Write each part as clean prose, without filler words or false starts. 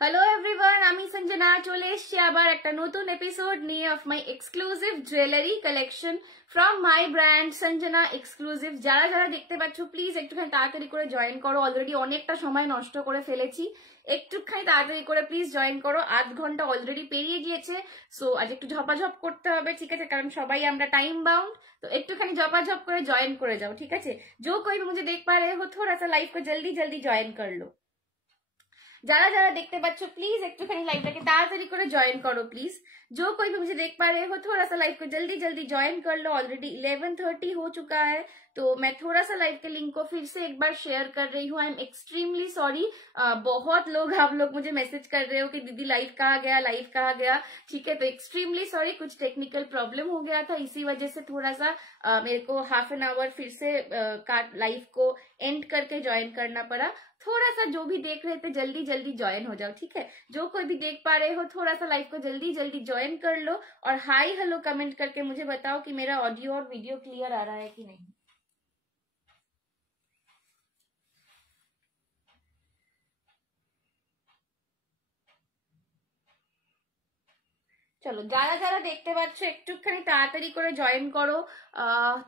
Hello everyone, আমি সঞ্জনা চলে এসেছি আবার একটা নতুন এপিসোড নিয়ে of my exclusive jewellery collection from my brand Sanjana exclusive. যারা যারা দেখতে পাচ্ছ প্লিজ একটুখানি তাড়াতাড়ি করে জয়েন করো। অলরেডি অনেকটা সময় নষ্ট করে ফেলেছি, একটুখানি তাড়াতাড়ি করে প্লিজ জয়েন করো। 8 ঘন্টা অলরেডি পেরিয়ে গিয়েছে, সো আজ একটু ঝপাঝপ করতে হবে, ঠিক আছে? কারণ সবাই আমরা টাইম বাউন্ড, तो একটুখানি ঝপাঝপ করে জয়েন করে যাও, ঠিক আছে? जो कोई भी मुझे देख पा रहे हो थोड़ा सा लाइव को जल्दी जल्दी ज्वाइन कर लो। যারা যারা দেখতে পাচ্ছ প্লিজ একটুখানি লাইভটাকে তাড়াতাড়ি করে জয়েন করো প্লিজ। जो कोई भी मुझे देख पा रहे हो थोड़ा सा लाइव को जल्दी जल्दी ज्वाइन कर लो। ऑलरेडी 11:30 हो चुका है, तो मैं थोड़ा सा लाइव के लिंक को फिर से एक बार शेयर कर रही हूँ। आई एम एक्सट्रीमली सॉरी, बहुत लोग आप लोग मुझे मैसेज कर रहे हो कि दीदी लाइव कहाँ गया, लाइव कहाँ गया, ठीक है? तो एक्सट्रीमली सॉरी, कुछ टेक्निकल प्रॉब्लम हो गया था, इसी वजह से थोड़ा सा मेरे को हाफ एन आवर फिर से लाइव को एंड करके ज्वाइन करना पड़ा। थोड़ा सा जो भी देख रहे थे जल्दी जल्दी ज्वाइन हो जाओ, ठीक है? जो कोई भी देख पा रहे हो थोड़ा सा लाइव को जल्दी जल्दी ज्वाइन कर लो और हाई हेलो कमेंट करके मुझे बताओ कि मेरा ऑडियो और वीडियो क्लियर आ रहा है कि नहीं। চলো যারা যারা দেখতে পাচ্ছ একটুখানি তাড়াতাড়ি করে জয়েন করো।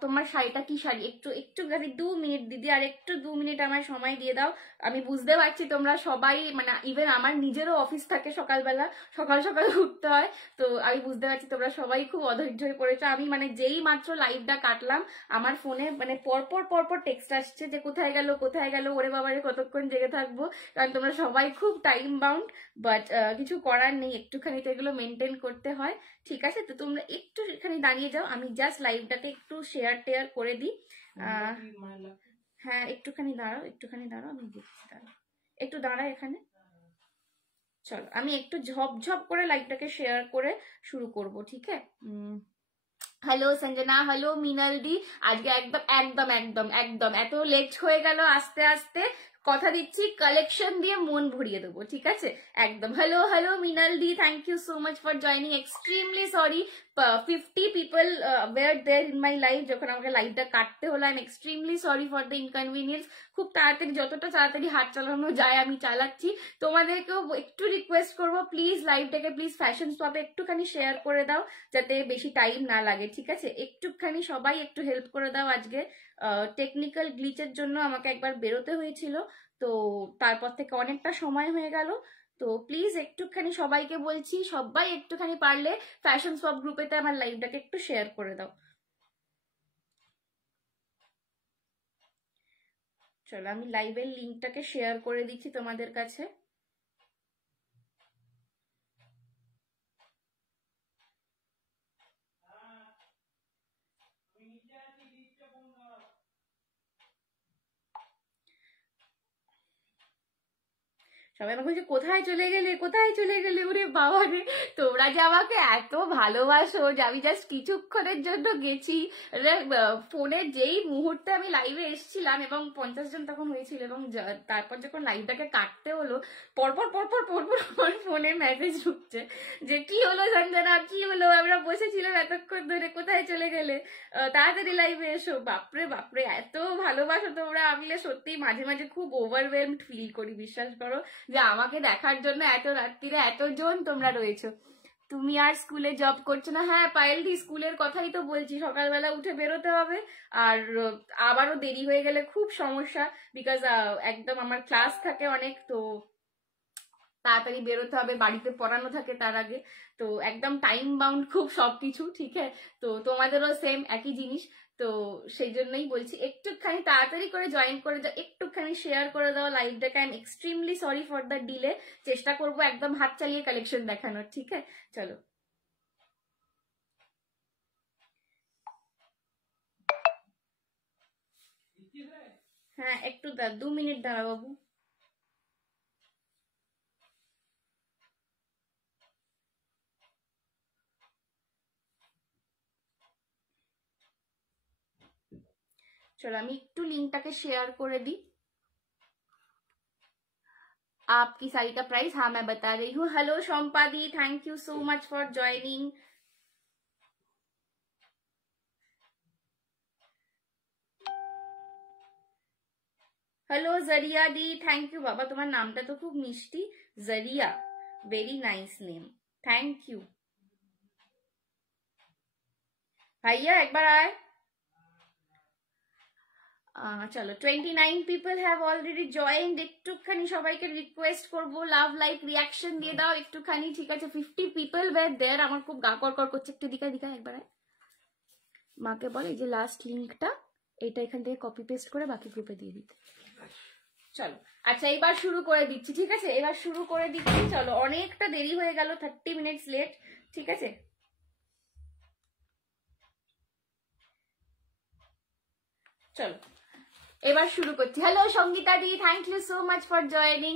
তোমার শাড়িটা কি শাড়ি, একটু একটুখানি 2 মিনিট দিদি, আর একটু 2 মিনিট আমায় সময় দিয়ে দাও। আমি বুঝতে পারছি তোমরা সবাই, মানে ইভেন আমার নিজেরও অফিস থাকে সকালবেলা, সকাল সকাল উঠতে হয়, তো আমি বুঝতে পারছি তোমরা সবাই খুব অধৈর্য হয়ে পড়েছো। আমি মানে যেই মাত্র লাইভটা কাটলাম আমার ফোনে মানে পরপর পরপর টেক্সট আসছে যে কোথায় গেল কোথায় গেল, ওরে বাবারে কতক্ষণ জেগে থাকবো, কারণ তোমরা সবাই খুব টাইম বাউন্ড। বাট কিছু করার নেই, একটুখানি তো এগুলো মেনটেন করতে হয়, ঠিক আছে? তো তোমরা একটু এখানে দাঁড়িয়ে যাও, আমি জাস্ট লাইভটাকে একটু শেয়ার টেয়ার করে দিই। হ্যাঁ একটুখানি দাঁড়াও, একটুখানি দাঁড়াও, আমি দেখছি, দাঁড়াও একটু দাঁড়াও এখানে। চলো আমি একটু ঝপঝপ করে লাইভটাকে শেয়ার করে শুরু করব, ঠিক আছে? হ্যালো সঞ্জনা, হ্যালো মিনাল দি। আজকে একদম একদম একদম একদম এত লেট হয়ে গেল, আস্তে আস্তে কথা দিচ্ছি কালেকশন দিয়ে মন ভরিয়ে দেবো, ঠিক আছে? একদম। Hello hello Minal di, thank you so much for joining. Extremely sorry, 50 people were there in my life যখন আমাকে লাইভটা কাটতে হলো। I am extremely sorry for the inconvenience. খুব তাড়াতাড়ি, যতটা তাড়াতাড়ি হাত চালানো যায় আমি চালাচ্ছি। তোমাদেরকেও একটু রিকোয়েস্ট করবো প্লিজ লাইভটাকে প্লিজ ফ্যাশন সোয়াপে একটুখানি শেয়ার করে দাও, যাতে বেশি টাইম না লাগে, ঠিক আছে? একটুখানি সবাই একটু হেল্প করে দাও। আজকে টেকনিক্যাল গ্লিচের জন্য আমাকে একবার বেরোতে হয়েছিল, তো তারপর থেকে অনেকটা সময় হয়ে গেল। তো প্লিজ একটুখানি সবাইকে বলছি, সবাই একটুখানি পারলে ফ্যাশন সোয়াপ গ্রুপেতে আমার লাইভটাকে একটু শেয়ার করে দাও। চলো আমি লাইভের লিঙ্কটাকে শেয়ার করে দিচ্ছি তোমাদের কাছে। সবাই আমাকে বলছে কোথায় চলে গেলে, কোথায় চলে গেলে, ওরে বাবা রে! তোমরা যে আমাকে এত ভালোবাসো যে আমি জাস্ট কিছুক্ষণের জন্য গেছি। ফোনের যেই মুহূর্তে আমি লাইভে এসেছিলাম এবং 50 জন তখন হয়েছিল, এবং তারপর যখন লাইভটাকে কাটতে হলো পরপর পরপর পরপর আমার ফোনে মেসেজ ঢুকছে যে কি হলো সঞ্জনা, কি হলো, আমরা বসেছিলাম এতক্ষণ ধরে, কোথায় চলে গেলে, তাড়াতাড়ি লাইভে এসো। বাপরে বাপরে, এত ভালোবাসো তোমরা, আমি সত্যি মাঝে মাঝে খুব ওভারওয়েলমড ফিল করি, বিশ্বাস করো, যে আমাকে দেখার জন্য এত রাত্রিরে এতজন তোমরা রয়েছো। তুমি আর স্কুলে জব করছো না? হ্যাঁ পায়েল দি, স্কুলের কথাই তো বলছি, সকালবেলা উঠে বেরোতে হবে, আর আবারও দেরি হয়ে গেলে খুব সমস্যা, বিকজ একদম আমার ক্লাস থাকে অনেক, তো তাড়াতাড়ি বেরোতে হবে, বাড়িতে পড়ানো থাকে তার আগে, তো একদম টাইম বাউন্ড খুব সবকিছু, ঠিক আছে? তো তোমাদেরও সেম একই জিনিস, তো সেই জন্যই বলছি একটুখানি তাড়াতাড়ি করে জয়েন করে দাও, একটুখানি শেয়ার করে দাও লাইভটাকে। I am extremely sorry for the delay, চেষ্টা করবো একদম হাত চালিয়ে কালেকশন দেখানোর, ঠিক আছে? চলো হ্যাঁ একটু 2 মিনিট দাঁড়া বাবু। চলো আমি একটু লিঙ্কটাকে শেয়ার করে দিই। आपकी साड़ी का प्राइस, हाँ मैं बता रही हूँ। Hello Shompa the, thank you so much for joining. Hello Zaria the, thank you বাবা, তোমার নামটা তো খুব মিষ্টি, জারিয়া, very nice name, thank you ভাইয়া। একবার আয়। চলো 29 পিপল হ্যাভ অলরেডি জয়েন্ড। একটুখানি সবাইকে রিকোয়েস্ট করবো লাভ লাইক রিয়াকশন দিয়ে দাও একটুখানি, ঠিক আছে? 50 পিপল ওয়্যার দেয়ার। আমার খুব গা কর করছে, একটু দিকা দিকা একবার আয়। মাকে বল এই যে লাস্ট লিঙ্কটা, এটা এখান থেকে কপি পেস্ট করে বাকি গ্রুপে দিয়ে দিতে। চলো আচ্ছা এবার শুরু করে দিচ্ছি, ঠিক আছে? এবার শুরু করে দিচ্ছি, চলো। অনেকটা দেরি হয়ে গেল, 30 মিনিটস লেট, ঠিক আছে? চলো এবার শুরু করছি। Hello Sangeeta the, thank you so much for joining.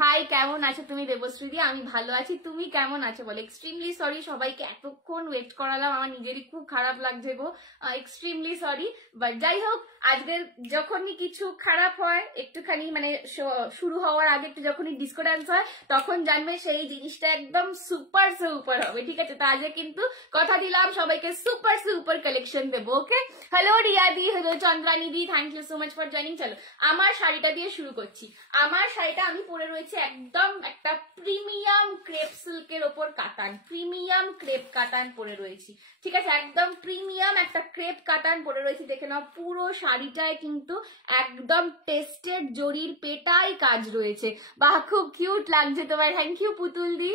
High, কেমন আছো তুমি? দেবশ্রী দি, আমি ভালো আছি, তুমি কেমন আছো বলো? এক্সট্রিমলি সরি সবাইকে এতক্ষণ ওয়েট করালাম, আমার নিজেরই খুব খারাপ লাগছে গো, এক্সট্রিমলি সরি। বাট যাই হোক, আজকের যখনই কিছু খারাপ হয় একটুখানি মানে শুরু হওয়ার আগে একটু যখনই ডিসকো ডান্স হয় তখন জানবে সেই জিনিসটা একদম সুপার সুপার হবে, ঠিক আছে? তো আজকে কিন্তু কথা দিলাম সবাইকে সুপার সুপার কালেকশন দেবো, okay? Hello Riya di, hello Chandrani di, thank you so much for joining. চলো আমার শাড়িটা দিয়ে শুরু করছি। আমার শাড়িটা আমি পরে রয়েছে একদম একটা প্রিমিয়াম ক্রেপ সিল্কের ওপর কাতান, প্রিমিয়াম ক্রেপ কাতান পরে রয়েছি, ঠিক আছে? একদম প্রিমিয়াম একটা ক্রেপ কাতান পরে রয়েছি। দেখে নাও পুরো শাড়িটায় কিন্তু একদম টেস্টেড জরির পেটাই কাজ রয়েছে। বাহ, খুব কিউট লাগছে তোমার, থ্যাংক ইউ পুতুল দি।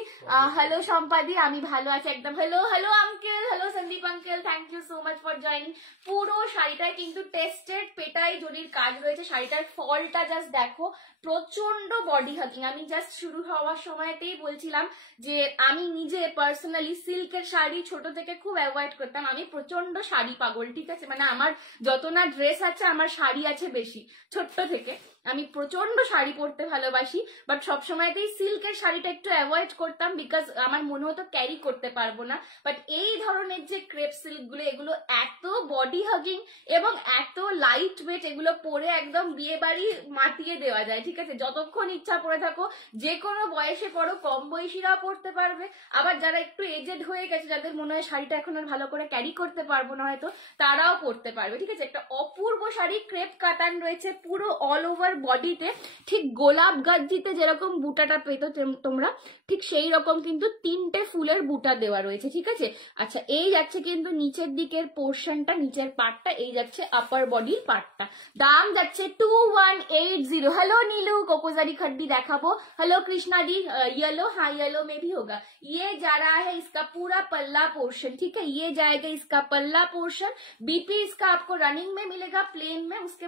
হ্যালো সম্পাদি, আমি ভালো আছি একদম। Hello hello uncle, hello Sandeep uncle, thank you so much for joining. পুরো শাড়িটায় কিন্তু টেস্টেড পেটাই জরির কাজ রয়েছে। শাড়িটার ফলটা জাস্ট দেখো, প্রচন্ড বডি হাগিং। আমি জাস্ট শুরু হওয়ার সময়তেই বলছিলাম যে আমি নিজে পার্সোনালি সিল্কের শাড়ি ছোট থেকে খুব অ্যাভয়েড করতাম। আমি প্রচন্ড শাড়ি পাগল, ঠিক আছে? মানে আমার যত না ড্রেস আছে আমার শাড়ি আছে বেশি, ছোট্ট থেকে আমি প্রচন্ড শাড়ি পরতে ভালোবাসি। বাট সবসময়তেই সিল্কের শাড়িটা একটু অ্যাভয়েড করতাম, বিকজ আমার মনে হতো ক্যারি করতে পারবো না। বাট এই ধরনের যে ক্রেপ সিল্ক গুলো, এগুলো এত বডি হাগিং এবং এত লাইট ওয়েট, এগুলো পরে একদম বিয়ে বাড়ি মাতিয়ে দেওয়া যায়, ঠিক আছে? যতক্ষণ ইচ্ছা পরে থাকো, যে কোনো বয়সে পড়ো, কম বয়সীরাও পড়তে পারবে। আবার যারা একটু এজেড হয়ে গেছে, যাদের মনে হয় শাড়িটা এখন আর ভালো করে ক্যারি করতে পারবো না হয়তো, তারাও পরতে পারবে, ঠিক আছে? একটা অপূর্ব শাড়ি, ক্রেপ কাতান রয়েছে পুরো অল ওভার বডিতে। ঠিক গোলাপ গাজ্জিতে যেরকম বুটাটা পেতো তোমরা, ঠিক সেই রকম কিন্তু 3টে ফুলের বুটা দেওয়া রয়েছে, ঠিক আছে? আচ্ছা এই যাচ্ছে কিন্তু নিচের দিকের পোর্শনটা, নিচের পার্টটা, এই যাচ্ছে আপার বডির পার্টটা। দাম যাচ্ছে 2180। হ্যালো নীলু, कोकोजारी खड्डी দেখাবো। हेलो कृष्णा दी, येलो, हाँ येलो में भी होगा। ये जा रहा है इसका पूरा पल्ला पोर्शन, ठीक है? ये जाएगा इसका पल्ला पोर्शन। बीपी इसका आपको रनिंग में मिलेगा, प्लेन में, उसके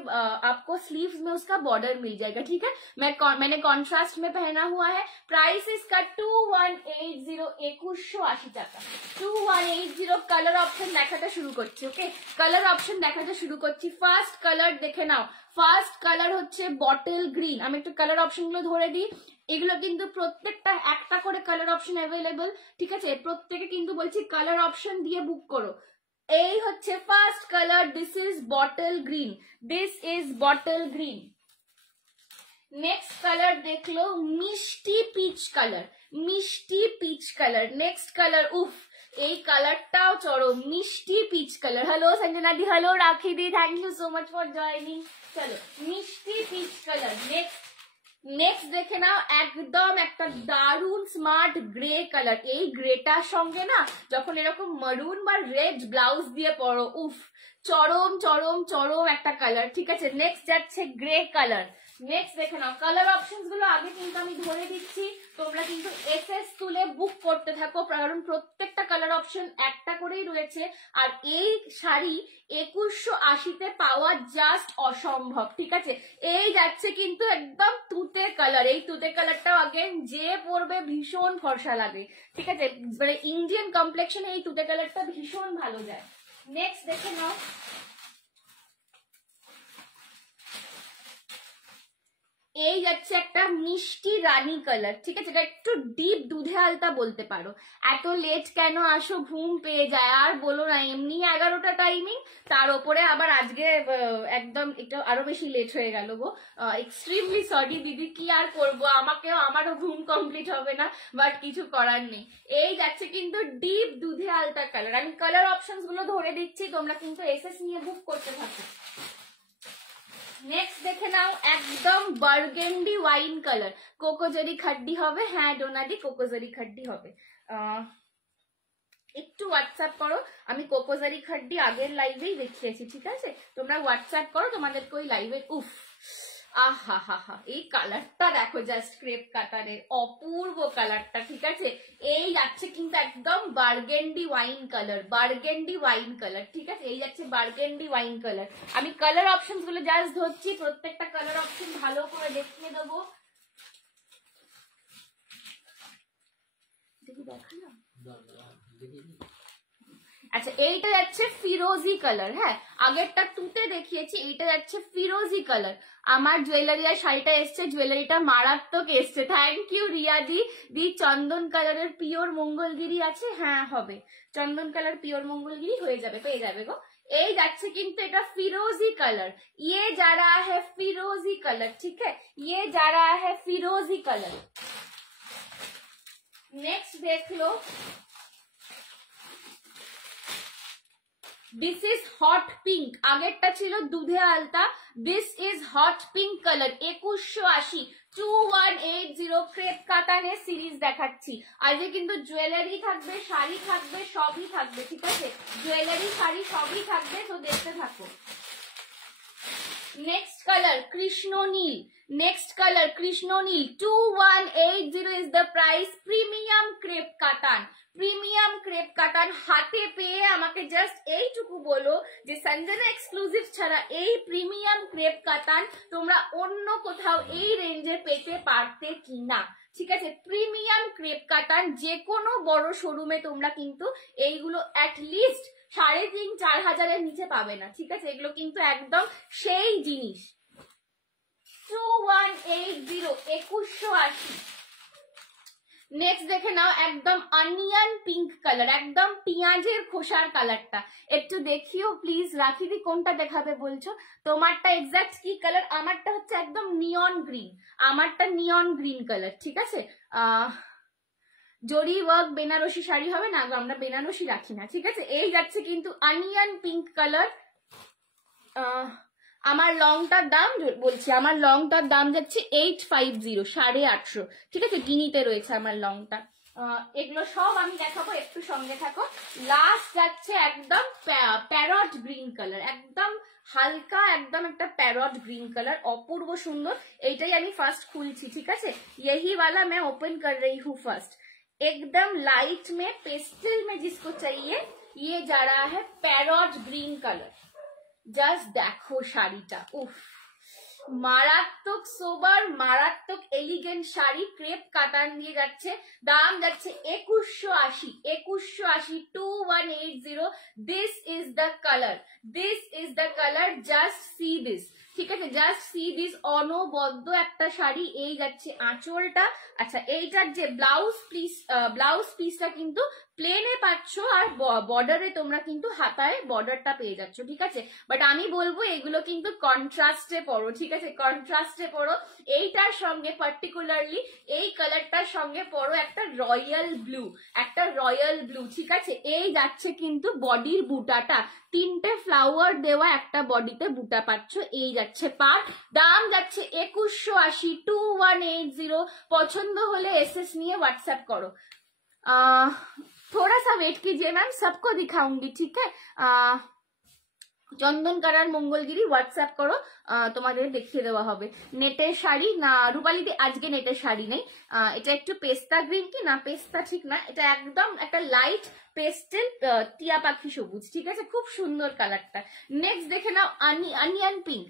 आपको स्लीव्स में उसका बॉर्डर मिल जाएगा, ठीक है? मैंने कॉन्ट्रास्ट में पहना हुआ है। प्राइस इसका 2180, 2180 টাকা, 2180। কালার অপশন দেখাতে শুরু করছি, ওকে? কালার অপশন দেখাতে শুরু করছি। ফার্স্ট কালার দেখে নাও, ফার্স্ট কালার হচ্ছে বটল গ্রিন। আমি একটু কালার অপশন গুলো ধরে দিই। এগুলো কিন্তু প্রত্যেকটা একটা করে কালার অপশন অ্যাভেলেবল, ঠিক আছে? প্রত্যেকে কিন্তু বলছি কালার অপশন দিয়ে বুক করো। এই হচ্ছে first colour, this is bottle green, this is bottle green. Next colour দেখলো মিষ্টি পিচ কালার, মিষ্টি পিচ কালার। নেক্সট কালার, উফ এই কালারটাও চড়ো, মিষ্টি peach colour. Hello Sanjana di, hello Rakhi di, thank you so much for joining. চলো মিষ্টি পিচ কালার। নেক্সট দেখে নাও একদম একটা দারুন স্মার্ট গ্রে কালার। এই গ্রেটার সঙ্গে না যখন এরকম মারুন বা রেড ব্লাউজ দিয়ে পরো, উফ চরম চরম চরম একটা কালার, ঠিক আছে? নেক্সট যাচ্ছে গ্রে কালার। নেক্সট দেখে নাও, কালার অপশনস গুলো আগে কিন্তু আমি ধরে দিচ্ছি, তোমরা কিন্তু এসএস তুলে বুক করতে থাকো, কারণ প্রত্যেকটা কালার অপশন একটা করেই রয়েছে। আর এই শাড়ি 2180-তে পাওয়া জাস্ট অসম্ভব, ঠিক আছে? এই যাচ্ছে কিন্তু একদম তুতে কালার। এই তুতে কালারটাও আগেন যে পরবে ভীষণ ফর্সা লাগে, ঠিক আছে? মানে ইন্ডিয়ান কমপ্লেক্সনে এই তুতে কালারটা ভীষণ ভালো যায়। নেক্সট দেখে নাও, এই যাচ্ছে একটা মিষ্টি রানী কালার, ঠিক আছে? এটা একটু ডিপ দুধে আলতা বলতে পারো। এত লেট কেন আসো, ঘুম পেয়ে যায় আর বলো না, এমনি 11টা টাইমিং, তার উপরে আবার আজকে একদম এটা আরো বেশি লেট হয়ে গেল গো, এক্সট্রিমলি সরি দিদি, কি আর করবো, আমারও ঘুম কমপ্লিট হবে না, বাট কিছু করার নেই। এই যাচ্ছে কিন্তু ডিপ দুধে আলতা কালার। আমি কালার অপশনস গুলো ধরে দিচ্ছি, তোমরা কিন্তু এসএস নিয়ে বুক করতে থাকো। নেক্সট দেখে নাও একদম বার্গেন্ডি ওয়াইন কালার, কোকোজেরি খাড্ডি হবে। হ্যাঁ ডোনাদি কোকোজেরি খাড্ডি হবে। একটু হোয়াটসঅ্যাপ করো, আমি কোকোজারি খাড্ডি আগের লাইভেই দেখিয়েছি, ঠিক আছে? তোমরা হোয়াটসঅ্যাপ করো তোমাদেরকে ওই লাইভে। উফ আহা হা হা, এই কালারটা দেখো, জাস্ট ক্রেপ কাটারের অপূর্ব কালারটা, ঠিক আছে? এই যাচ্ছে কিন্তু একদম burgundy wine colour, burgundy wine colour, ঠিক আছে? এই যাচ্ছে বার্গেন্ডি ওয়াইন কালার। আমি কালার অপশন গুলো জাস্ট ধরছি, প্রত্যেকটা কালার অপশন ভালো করে দেখিয়ে দেবো। দেখি দেখা না। আচ্ছা এইটা যাচ্ছে ফিরোজি কালার, হ্যাঁ আগেরটা তুতে দেখিয়েছি, এইটা যাচ্ছে ফিরোজি কালার। আমার জুয়েলারি আর শাড়িটা এসছে, জুয়েলারিটা মারাত্মক এসছে। থ্যাংক ইউ রিয়াদি দি। চন্দন কালারের পিওর মঙ্গলগিরি আছে, হ্যাঁ হবে, চন্দন কালার পিওর মঙ্গলগিরি হয়ে যাবে, পেয়ে যাবে গো। এই যাচ্ছে কিন্তু এটা ফিরোজি কালার, ये जा रहा है फिरोजी कलर, ठीक है? ये जा रहा है फिरोजी कलर। नेक्स्ट देख लो, दिस इज हॉट पिंक, আগেরটা ছিল দুধে আলতা, this is hot pink colour 2180 2180 crepe কাতানের সিরিজ দেখাচ্ছি। আজকে কিন্তু জুয়েলারি থাকবে, শাড়ি থাকবে, সবই থাকবে, ঠিক আছে? জুয়েলারি শাড়ি সবই থাকবে, তো দেখতে থাকো। Next colour Krishna nil, next colour Krishna nil 2180 is the price. Premium crepe katan, premium crepe কাটান হাতে পেয়ে আমাকে জাস্ট এইটুকু বলো যে সঞ্জনা এক্সক্লুসিভ ছাড়া এই প্রিমিয়াম ক্রেপ কাতান তোমরা অন্য কোথাও এই রেঞ্জে পেতে পারতে কিনা, ঠিক আছে? প্রিমিয়াম ক্রেপ কাটান যে কোনো বড় শোরুমে তোমরা কিন্তু এইগুলো অ্যাটলিস্ট 3,500-4,000 নিচে পাবে না, ঠিক আছে? এগুলো কিন্তু একদম সেই জিনিস। 2180 2180। নেক্সট দেখে নাও একদম অনিয়ন পিঙ্ক কালার, একদম পেঁয়াজের খোসার কালারটা। একটু দেখিও প্লিজ, রাখিদি কোনটা দেখাবে বলছো? তোমারটা এক্সাক্ট কি কালার? আমারটা হচ্ছে একদম নিয়ন গ্রিন, আমারটা নিয়ন গ্রিন কালার, ঠিক আছে? জরি ওয়ার্ক বেনারসি শাড়ি হবে না, আমরা বেনারসি রাখি না, ঠিক আছে? এই যাচ্ছে কিন্তু অনিয়ন পিঙ্ক কালার। আমার লংটার দাম বলছি, আমার লংটার দাম যাচ্ছে 850 850, ঠিক আছে? গিনিতে রয়েছে আমার লংটা। এগুলো সব আমি দেখাবো, একটু সঙ্গে থাকো। লাস্ট যাচ্ছে একদম প্যারট গ্রিন কালার, একদম হালকা একদম একটা প্যারট গ্রিন কালার, অপূর্ব সুন্দর। এইটাই আমি ফার্স্ট খুলছি, ঠিক আছে? यही वाला मैं ओपन कर रही हूँ फर्स्ट। एकदम लाइट में पेस्टल में जिसको चाहिए ये जा रहा है पैरट ग्रीन कलर। জাস্ট দেখো শাড়িটা, উফ মারাত্মক সোবার, মারাত্মক এলিগেন্ট শাড়ি, ক্রেপ কাতান দিয়ে যাচ্ছে। দাম যাচ্ছে 2180 2180 2180। This is the colour, this is the colour, just C this, ঠিক আছে? জাস্ট সি দিস, অনবদ্য একটা শাড়ি। এই যাচ্ছে আঁচলটা। আচ্ছা এইটার যে ব্লাউজ পিসটা কিন্তু প্লেনে পাচ্ছ, আর বর্ডারে তোমরা কিন্তু হাতায় বর্ডারটা পেয়ে যাচ্ছ, ঠিক আছে? বাট আমি বলবো এগুলো কিন্তু কন্ট্রাস্টে পড়ো, ঠিক আছে? কন্ট্রাস্টে পড়ো। এইটার সঙ্গে পার্টিকুলারলি এই কালারটার সঙ্গে পড়ো একটা রয়্যাল ব্লু, একটা রয়্যাল ব্লু, ঠিক আছে? এই যাচ্ছে কিন্তু বডির বুটাটা, 3টে ফ্লাওয়ার দেওয়া একটা বডিতে বুটা পাচ্ছ। এই যাচ্ছে পার, দাম যাচ্ছে 2180 2180। পছন্দ হলে এসএস নিয়ে হোয়াটসঅ্যাপ করো। थोड़ा सा वेट कीजिए मैम, सबको दिखाऊंगी, ठीक है? চন্দন কালার মঙ্গলগিরি হোয়াটসঅ্যাপ করো, তোমাদের দেখিয়ে দেওয়া হবে। নেটের শাড়ি না রূপালীতে, আজকে নেটের শাড়ি নেই। এটা একটু পেস্তা গ্রিন, কি না পেস্তা ঠিক না, এটা একদম একটা লাইট পেস্টেল টিয়া পাখি সবুজ, ঠিক আছে? খুব সুন্দর কালারটা। নেক্সট দেখে নাও অনিয়ন পিঙ্ক।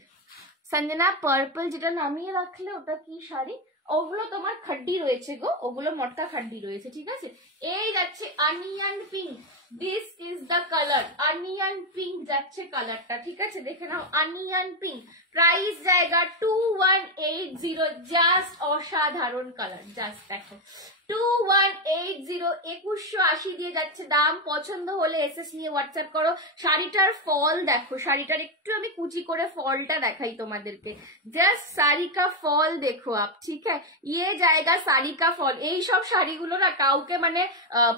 সঞ্জনা পার্পল যেটা নামিয়ে রাখলে ওটা কি শাড়ি? ওগুলো তোমার খাড্ডি রয়েছে গো, ওগুলো মটকা খাড্ডি রয়েছে, ঠিক আছে? এই যাচ্ছে onion pink, this is the colour, onion pink যাচ্ছে কালারটা, ঠিক আছে? দেখে নাও অনিয়ন পিঙ্ক। প্রাইস জায়গা 2180, জাস্ট অসাধারণ কালার, জাস্ট দেখো 2180 2180 দিয়ে যাচ্ছে দাম। পছন্দ হলে এসএস নিয়ে হোয়াটসঅ্যাপ করো। শাড়িটার ফল দেখো, শাড়িটার একটু আমি কুচি করে ফলটা দেখাই তোমাদেরকে, জাস্ট শাড়ি কা ফল দেখো আপ, ঠিক আছে? ইয়ে জায়গা শাড়ি কা ফল। এই সব শাড়িগুলো না কাউকে মানে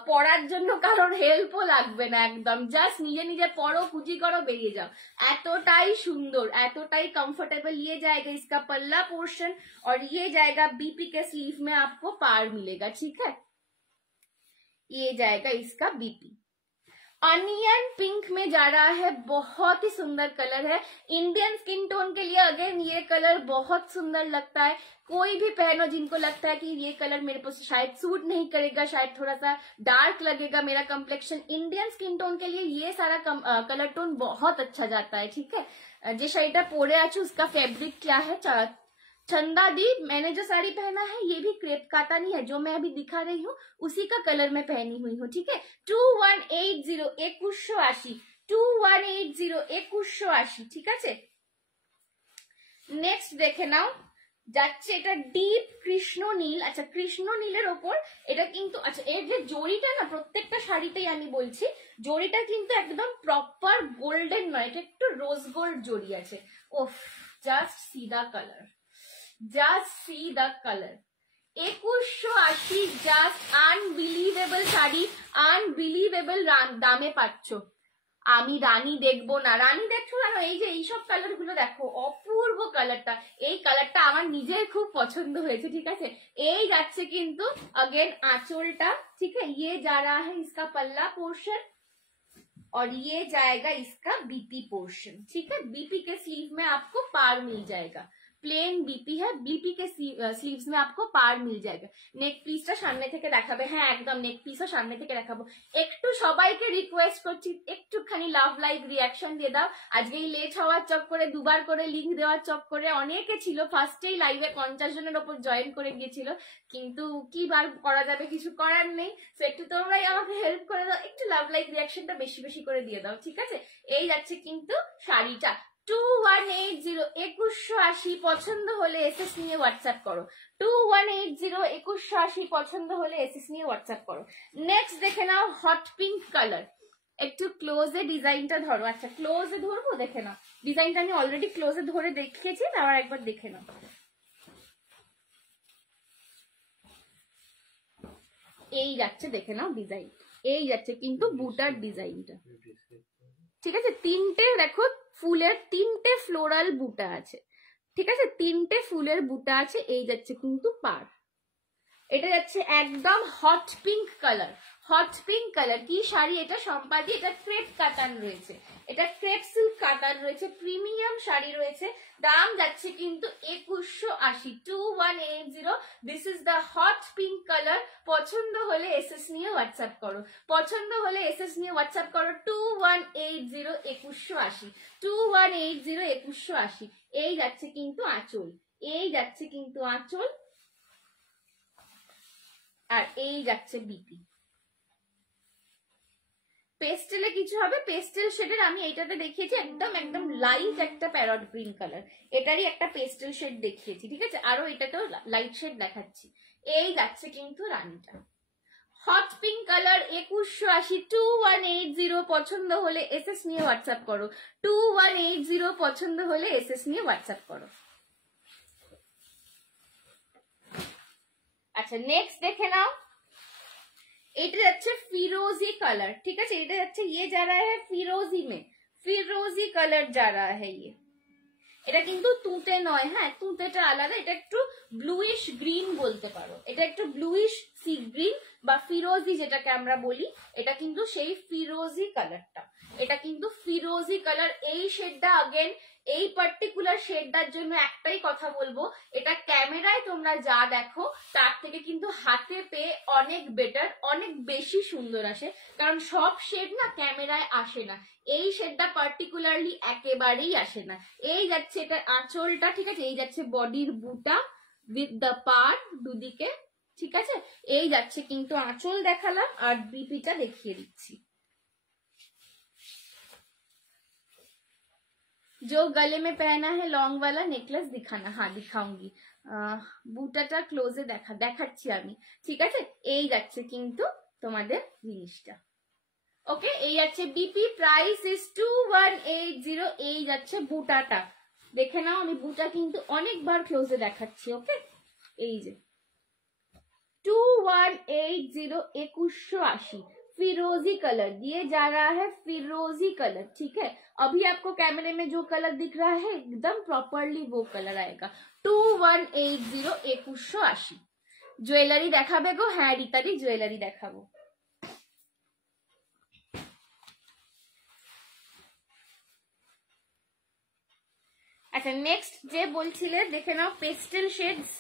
পরার জন্য কারোর হেল্পও মেকআপও লাগবে না, একদম জাস্ট নিজে নিজে পরো, পুঁজি করো, বেরিয়ে যাও। एतोटाई सुंदर, एतोटाई कंफर्टेबल। ये जाएगा इसका पल्ला पोर्शन और ये जाएगा बीपी के स्लीव में आपको पार मिलेगा, ठीक है। ये जाएगा इसका बीपी। अनियन पिंक में जा रहा है, बहुत ही सुंदर कलर है। इंडियन स्किन टोन के लिए अगेन ये कलर बहुत सुंदर लगता है। कोई भी पहनो जिनको लगता है कि ये कलर मेरे पर शायद सूट नहीं करेगा, शायद थोड़ा सा डार्क लगेगा मेरा कम्प्लेक्शन, इंडियन स्किन टोन के लिए ये सारा कलर टोन बहुत अच्छा जाता है, ठीक है। जो शाड़ीटा परे आछे उसका फैब्रिक क्या है, चंदा दी, मैंने जो साड़ी पहना है ये भी क्रेप कातानी है, जो मैं अभी दिखा रही हूँ उसी का कलर मैं पहनी हुई हूँ, ठीक है। 2180 2180 2180 2180, ঠিক আছে। নেক্সট দেখে নাও, যাচ্ছে এটা ডিপ কৃষ্ণ নীল। আচ্ছা, কৃষ্ণ নীলের ওপর এটা কিন্তু, আচ্ছা এর যে জড়িটা না, প্রত্যেকটা শাড়িতেই আমি বলছি জড়িটা কিন্তু একদম প্রপার গোল্ডেন নয়, এটা একটু রোজ গোল্ড জড়ি আছে। ওফ, just see the colour, just see the colour. 2180, just unbelievable sari, unbelievable দামে পাচ্ছ। আমি রানী দেখবো না, রানী দেখছো না, এই যে এইসব কালার গুলো দেখো, অপূর্ব কালারটা, এই কালারটা আমার নিজের খুব পছন্দ হয়েছে, ঠিক আছে। এই যাচ্ছে কিন্তু अगेन आंचलটা, ठीक है। ये जा रहा है इसका पल्ला पोर्शन और ये जाएगा इसका बीपी पोर्शन, ठीक है। बीपी के स्लीव में आपको पार मिल जाएगा, প্লেন বিপি है, বিপি के স্লিভস में आपको पार मिल जाएगा। নেক পিসটা সামনে থেকে দেখাবে, হ্যাঁ একদম নেক পিসও সামনে থেকে দেখাবো। একটু সবাইকে রিকোয়েস্ট করছি একটুখানি লাভ লাইক রিয়াকশন দিয়ে দাও। আজকে এই লেট হওয়ার চক্করে, দুবার করে লিংক দেওয়ার চক্করে অনেকে ছিল ফার্স্টেই লাইভে 50 জনের ওপর জয়েন করে গিয়েছিল, কিন্তু কি বার করা যাবে, কিছু করার নেই। তো একটু তোমরাই আমাকে হেল্প করে দাও, একটু লাভ লাইক রিয়াকশনটা বেশি বেশি করে দিয়ে দাও, ঠিক আছে। এই যাচ্ছে কিন্তু শাড়িটা 2180 2180, পছন্দ হলে এসএস নিয়ে হোয়াটসঅ্যাপ করো। 2180 2180, পছন্দ হলে এসএস নিয়ে হোয়াটসঅ্যাপ করো। নেক্সট দেখে নাও হট পিঙ্ক কালার, একটু ক্লোজে ডিজাইনটা ধরো। আচ্ছা ক্লোজে ধরবো, দেখে নাও ডিজাইনটা আমি অলরেডি ক্লোজে ধরে দেখিয়েছি, আবার একবার দেখে নাও। এই যাচ্ছে, দেখে নাও ডিজাইন, এই যাচ্ছে কিন্তু বুটার ডিজাইনটা, ঠিক আছে। তিনটে দেখো ফুলের, তিনটে ফ্লোরাল বুটা আছে, ঠিক আছে, তিনটে ফুলের বুটা আছে। এই যাচ্ছে কিন্তু পার, এটা যাচ্ছে একদম hot pink colour. Hot pink colour কি শাড়ি এটা সম্পাদি, এটা ক্রেপ কাতান রয়েছে, এটা ক্রেপ সিল্ক কাতান রয়েছে, প্রিমিয়াম শাড়ি রয়েছে। দাম যাচ্ছে কিন্তু 2180, 2180। This is the hot pink colour. পছন্দ হলে এসএস নিয়ে হোয়াটসঅ্যাপ করো, পছন্দ হলে এসএস নিয়ে হোয়াটসঅ্যাপ করো। 2180 2180 2180 2180। এই যাচ্ছে কিন্তু আঁচল, এই যাচ্ছে কিন্তু আঁচল, আর এই যাচ্ছে বিপি। পেস্টেলে কিছু হবে, পেস্টেল শেডের আমি এইটাতে দেখিয়েছি একদম একদম লাইট একটা প্যারট গ্রিন কালার, এটারই একটা পেস্টেল শেড দেখিয়েছি, ঠিক আছে। আরো এটাতেও লাইট শেড দেখাচ্ছি। এই যাচ্ছে কিন্তু রানীটা হট পিঙ্ক কালার 2180 2180। পছন্দ হলে এসএস নিয়ে হোয়াটসঅ্যাপ করো, 2180। পছন্দ হলে এসএস নিয়ে হোয়াটসঅ্যাপ করো। আচ্ছা নেক্সট দেখে নাও, এটা যাচ্ছে ফিরোজি কালার, ঠিক আছে। এটা যাচ্ছে ये जा रहा है फिरोजी में, फिरोजी कलर जा रहा है ये। এটা কিন্তু তুঁতে নয়, হ্যাঁ তুঁতেটা আলাদা, এটা একটু ব্লুইশ গ্রিন বলতে পারো, এটা একটু ব্লুইশ সি গ্রিন বা ফিরোজি যেটাকে আমরা বলি, এটা কিন্তু সেই ফিরোজি কালারটা, এটা কিন্তু ফিরোজি কালার। এই শেডটা अगेन, এই পার্টিকুলার শেডটার জন্য একটাই কথা বলবো, এটা ক্যামেরায় তোমরা যা দেখো তার থেকে কিন্তু হাতে পেয়ে অনেক বেটার, অনেক বেশি সুন্দর আসে, কারণ সব শেড না ক্যামেরায় আসে না, এই শেডটা পার্টিকুলারলি একেবারেই আসে না। এই যাচ্ছে এটা আঁচলটা, ঠিক আছে, এই যাচ্ছে বডির বুটা উইথ দ্য পার্ট দুদিকে, ঠিক আছে। এই যাচ্ছে কিন্তু আঁচল দেখালাম, আর বিপিটা দেখিয়ে দিচ্ছি। जो गले में पहना है लॉन्ग वाला नेकलेस दिखाना, हाँ दिखाऊंगी। বুটাটা ক্লোজে দেখাচ্ছি আমি, ঠিক আছে। এই যাচ্ছে কিন্তু তোমাদের জিনিসটা, ওকে। এই যাচ্ছে বিপি, প্রাইস ইজ 2180। এই যাচ্ছে বুটাটা, দেখে নাও, আমি বুটা কিন্তু অনেকবার ক্লোজে দেখাচ্ছি, ওকে। এই যে 2180 2180 फिरोजी कलर, ये जा रहा है फिरोजी कलर, ठीक है। अभी आपको कैमरे में जो कलर दिख रहा है एकदम प्रॉपरली वो कलर आएगा। 2180 2180 জুয়েলারি দেখাবে গো? হ্যাঁ রিতাদি জুয়েলারি দেখাবো। আচ্ছা নেক্সট যে বলছিলে দেখে নাও পেস্টেল শেডস।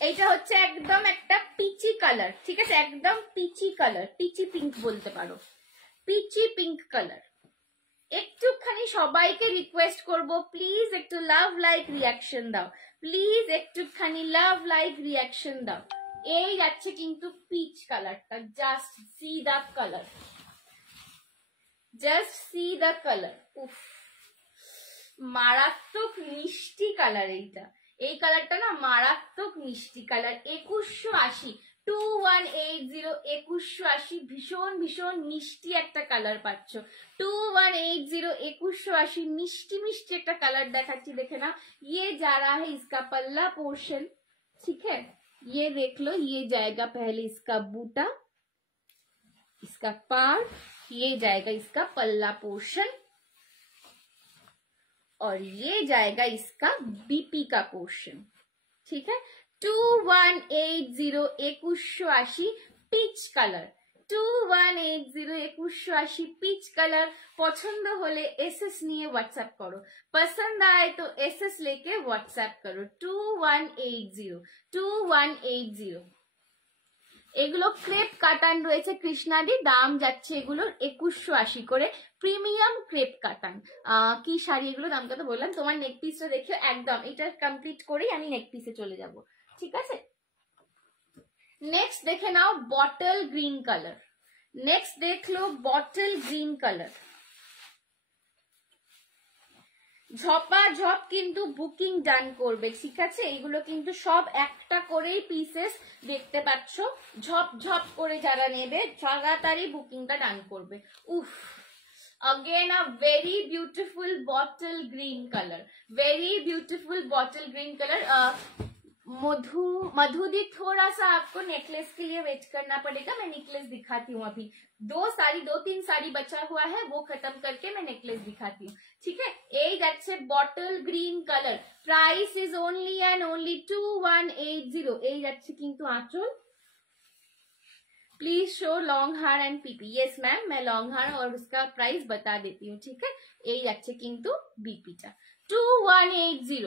এইটা হচ্ছে একদম একটা পিচি কালার, ঠিক আছে, একদম পিচি কালার, পিচি পিঙ্ক বলতে পারো, পিচি পিঙ্ক কালার। একটুখানি সবাইকে রিকোয়েস্ট করব প্লিজ একটু লাভ লাইক রিয়াকশন দাও, প্লিজ একটুখানি লাভ লাইক রিয়াকশন দাও। এই যাচ্ছে কিন্তু পিচ কালারটা, just see the colour, just C the colour. উফ মারাত্মক মিষ্টি কালার এইটা, এই কালারটা না মারাত্মক মিষ্টি কালার। 2180 2180 2180 ভীষণ ভীষণ মিষ্টি একটা কালার পাচ্ছ। 2180 2180 মিষ্টি মিষ্টি একটা কালার দেখাচ্ছি, দেখে না। ये जा रहा है इसका पल्ला पोर्शन, ठीक है, ये देख लो, ये जाएगा पहले इसका बूटा, इसका पार, ये जाएगा इसका पल्ला पोर्शन और ये जाएगा इसका बीपी का पोर्शन, ठीक है। 2180 2180 পিচ কালার, 2180 2180 পিচ কালার। পছন্দ হলে এসএস নিয়ে হোয়াটসঅ্যাপ করো, পছন্দ আয় তো এসএস लेके হোয়াটসঅ্যাপ করো। 2180 2180। এগুলো ক্রেপ কাটান রয়েছে কৃষ্ণাদি, দাম যাচ্ছে এগুলোর 2180 করে, প্রিমিয়াম ক্রেপ কাটান। কি শাড়ি এগুলো, দামটা তো বললাম। তোমার নেক পিসটা দেখো, একদম এটা কমপ্লিট করেই আমি নেক পিসে চলে যাব, ঠিক আছে। নেক্সট দেখে নাও বটল গ্রিন কালার, নেক্সট দেখলো বটল গ্রিন কালার। ঝপাঝপ কিন্তু বুকিং ডান করবে, ঠিক আছে। এগুলো কিন্তু সব একটা করেই পিসেস দেখতে পাচ্ছ, ঝপ ঝপ করে যারা নেবে তাড়াতাড়ি বুকিংটা ডান করবে। উফ again a very beautiful bottle green color, very beautiful bottle green color। मधु दी थोड़ा सा आपको नेकलेस के लिए वेट करना पड़ेगा, मैं नेकलेस दिखाती हूँ अभी। 2-3 साड़ी बचा हुआ है, वो खत्म करके मैं नेकलेस दिखाती हूँ, ठीक है। এই যাচ্ছে bottle green colour, price is only and only 2180। এই যাচ্ছে কিন্তু আঁচল। प्लीज शो लॉन्ग हार एंड पीपी। यस मैम, मैं लॉन्ग हार और उसका प्राइस बता देती हूँ, ठीक है। এই যাচ্ছে কিন্তু বিপিটা 2180।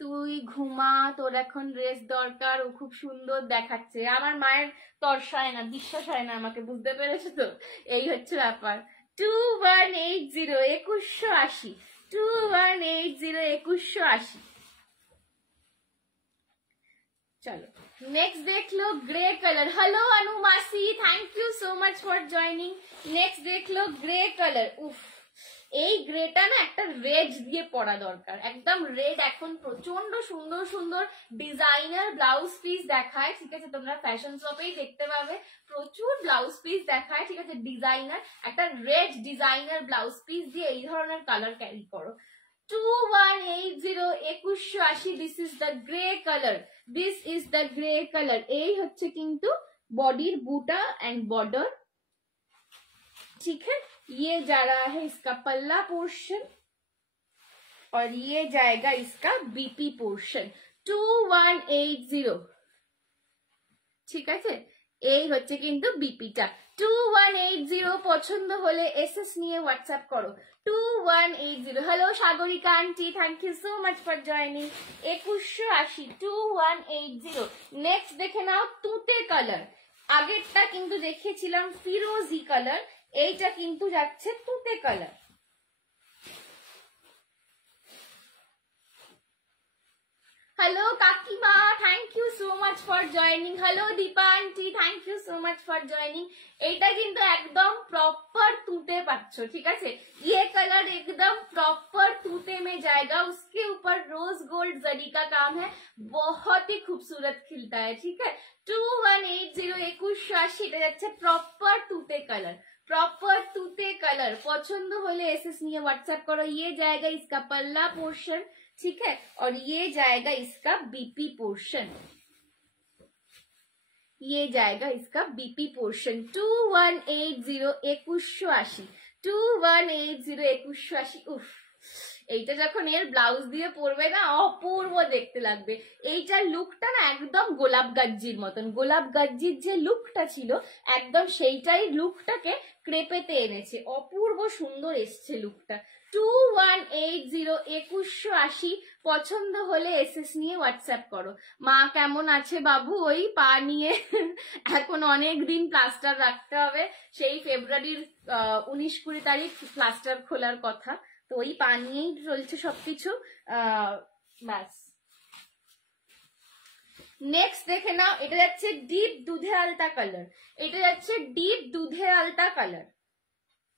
তুই ঘুমা, তোর এখন রেস্ট দরকার, ও খুব সুন্দর দেখাচ্ছে। আমার মায়ের তরসায় না, বিশ্বাস হয় না আমাকে, বুঝতে পেরেছো তো, এই হচ্ছে ব্যাপার। 2180 2180 2180 2180। चलो नेक्स्ट देख लो ग्रे कलर। हेलो अनु मासी, thank you so much for joining. Next देख लो ग्रे कलर। उफ এই গ্রেটা না একটা রেড দিয়ে পরা দরকার, একদম রেড। এখন প্রচন্ড সুন্দর সুন্দর ডিজাইনার ব্লাউজ পিস দেখায়, ঠিক আছে, তোমরা ফ্যাশন শপেই দেখতে পাবে, প্রচুর ব্লাউজ পিস দেখায়, ঠিক আছে। ডিজাইনার একটা রেড ডিজাইনার ব্লাউজ পিস দিয়ে এই ধরনের কালার ক্যারি করো। 2180 2180। This is the grey colour, this is the grey colour. এই হচ্ছে কিন্তু বডির বুটা এন্ড বর্ডার, ठीक है। ये जा रहा है इसका पल्ला पोर्शन और ये जाएगा इसका बीपी पोर्शन। 2180, ঠিক আছে। এই হচ্ছে কিন্তু বিপিটা 2180। পছন্দ হলে এসএস নিয়ে হোয়াটসঅ্যাপ করো 2180। Hello Sagarika aunty, thank you so much for joining. 2180 2180। Next দেখে নাও তুতে কালার। আগেরটা কিন্তু দেখিয়েছিলাম ফিরোজি কালার, এইটা কিন্তু যাচ্ছে তুতে কালার। हेलो काकीमा, thank you so much for joining. Hello Deepa aunty, thank you so much for joining. এটা কিন্তু একদম प्रॉपर তুতে পাচ্ছ, ঠিক আছে। ये कलर एकदम प्रॉपर তুতে में जाएगा, उसके ऊपर रोज गोल्ड जरी का काम है, बहुत ही खूबसूरत खिलता है, ठीक है। 2180 2180। এটা যাচ্ছে प्रॉपर তুতে कलर, प्रॉपर তুতে कलर। পছন্দ হলে এসএস নিয়ে হোয়াটসঅ্যাপ করো। ये जाएगा इसका पल्ला पोर्शन, ठीक है, और ये जाएगा इसका बीपी पोर्शन। ये जाएगा इसका बीपी पोर्शन 2180 2180 উফ, এইটা যখন এর ব্লাউজ দিয়ে পরবে না অপূর্ব দেখতে লাগবে। এইটার লুকটা না একদম গোলাপ গাজ্জির মতন, গোলাপ গাজ্জির যে লুকটা ছিল একদম সেইটাই লুকটাকে ক্রেপেতে এনেছে, অপূর্ব সুন্দর এসছে লুকটা। 2180 পছন্দ হলে এসএস নিয়ে হোয়াটসঅ্যাপ করো। মা কেমন আছে বাবু? ওই পা নিয়ে এখন অনেক দিন প্লাস্টার রাখতে হবে, সেই ফেব্রুয়ারির 19-20 তারিখ প্লাস্টার খোলার কথা, তো ওই পা নিয়েই চলছে সবকিছু। ব্যাস, নেক্সট দেখে নাও, এটা যাচ্ছে ডিপ দুধে আলতা কালার, এটা যাচ্ছে ডিপ দুধে আলতা কালার।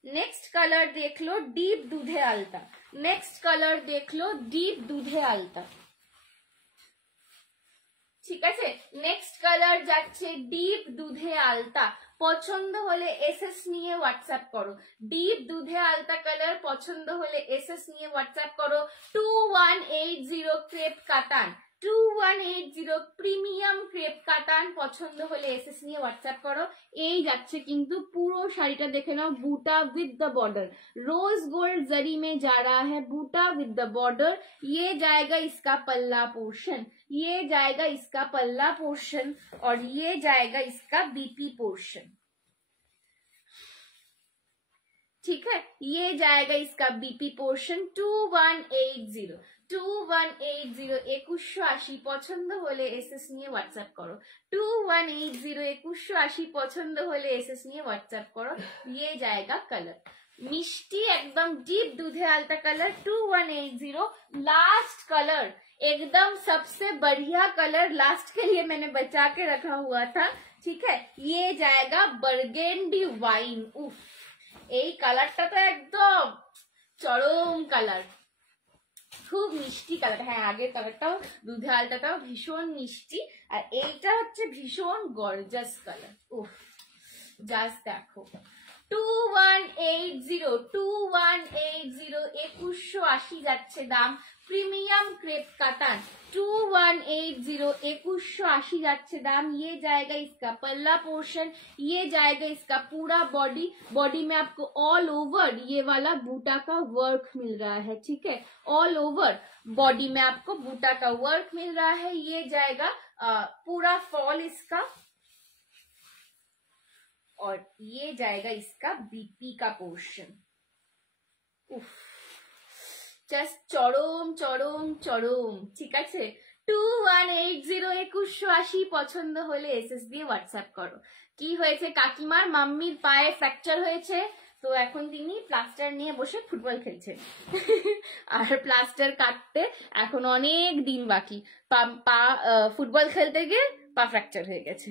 नेक्स्ट कलर देख लो डीप दूधे आलता, नेक्स्ट कलर देख लो डीप दूधे आलता, ঠিক আছে। নেক্সট কালার যাচ্ছে ডিপ দুধে আলতা, পছন্দ হলে এসএস নিয়ে হোয়াটসঅ্যাপ করো। ডিপ দুধে আলতা কালার পছন্দ হলে এসএস নিয়ে হোয়াটসঅ্যাপ করো। 2180 ক্রেপ কাতান, 2180 প্রিমিয়াম ক্রেপ কাতান পছন্দ হলে এসএস নিয়ে হোয়াটসঅ্যাপ করো। এই যাচ্ছে কিন্তু পুরো শাড়িটা দেখে নাও, buta with the border, rose gold zari में जा रहा है, बूटा विद द बॉर्डर। ये जाएगा इसका पल्ला पोर्शन, ये जाएगा इसका पल्ला पोर्शन और ये जाएगा इसका बीपी पोर्शन, ठीक है। ये जाएगा इसका बीपी पोर्शन 2180 2180 পছন্দ হলে এসএস নিয়ে হোয়াটসঅ্যাপ করো। 2180 পছন্দ হলে এসএস নিয়ে হোয়াটসঅ্যাপ করো। ये जाएगा कलर मिष्टी एकदम डीप दूधे आलता कलर 2180। लास्ट कलर एकदम सबसे बढ़िया कलर लास्ट के लिए मैंने बचा के रखा हुआ था, ठीक है। ये जाएगा बर्गेंडी वाइन। उफ, এই কালারটা তো একদম চরম কালার, খুব মিষ্টি কালার। হ্যাঁ, আগের কালারটাও দুধে আলতাটাও ভীষণ মিষ্টি, আর এইটা হচ্ছে ভীষণ গর্জাস কালার। উফ, জাস্ট দেখো 2180 2180 যাচ্ছে দাম, प्रीमियम क्रेप कातान 2180 2180 যাচ্ছে দাম। ये जाएगा इसका पल्ला पोर्शन, ये जाएगा इसका पूरा बॉडी, बॉडी में आपको ऑल ओवर ये वाला बूटा का वर्क मिल रहा है, ठीक है। ऑल ओवर बॉडी में आपको बूटा का वर्क मिल रहा है। ये जाएगा पूरा फॉल इसका, और ये जाएगा इसका बीपी का पोर्शन। उफ, জাস্ট চরম চরম চরম, ঠিক আছে। 2180 2180 পছন্দ হলে এসএস দিয়ে হোয়াটসঅ্যাপ করো। কি হয়েছে কাকিমার? মাম্মির পায়ে ফ্র্যাকচার হয়েছে, তো এখন তিনি প্লাস্টার নিয়ে বসে ফুটবল খেলছেন আর প্লাস্টার কাটতে এখন অনেক দিন বাকি। পা ফুটবল খেলতে গিয়ে পা ফ্র্যাকচার হয়ে গেছে।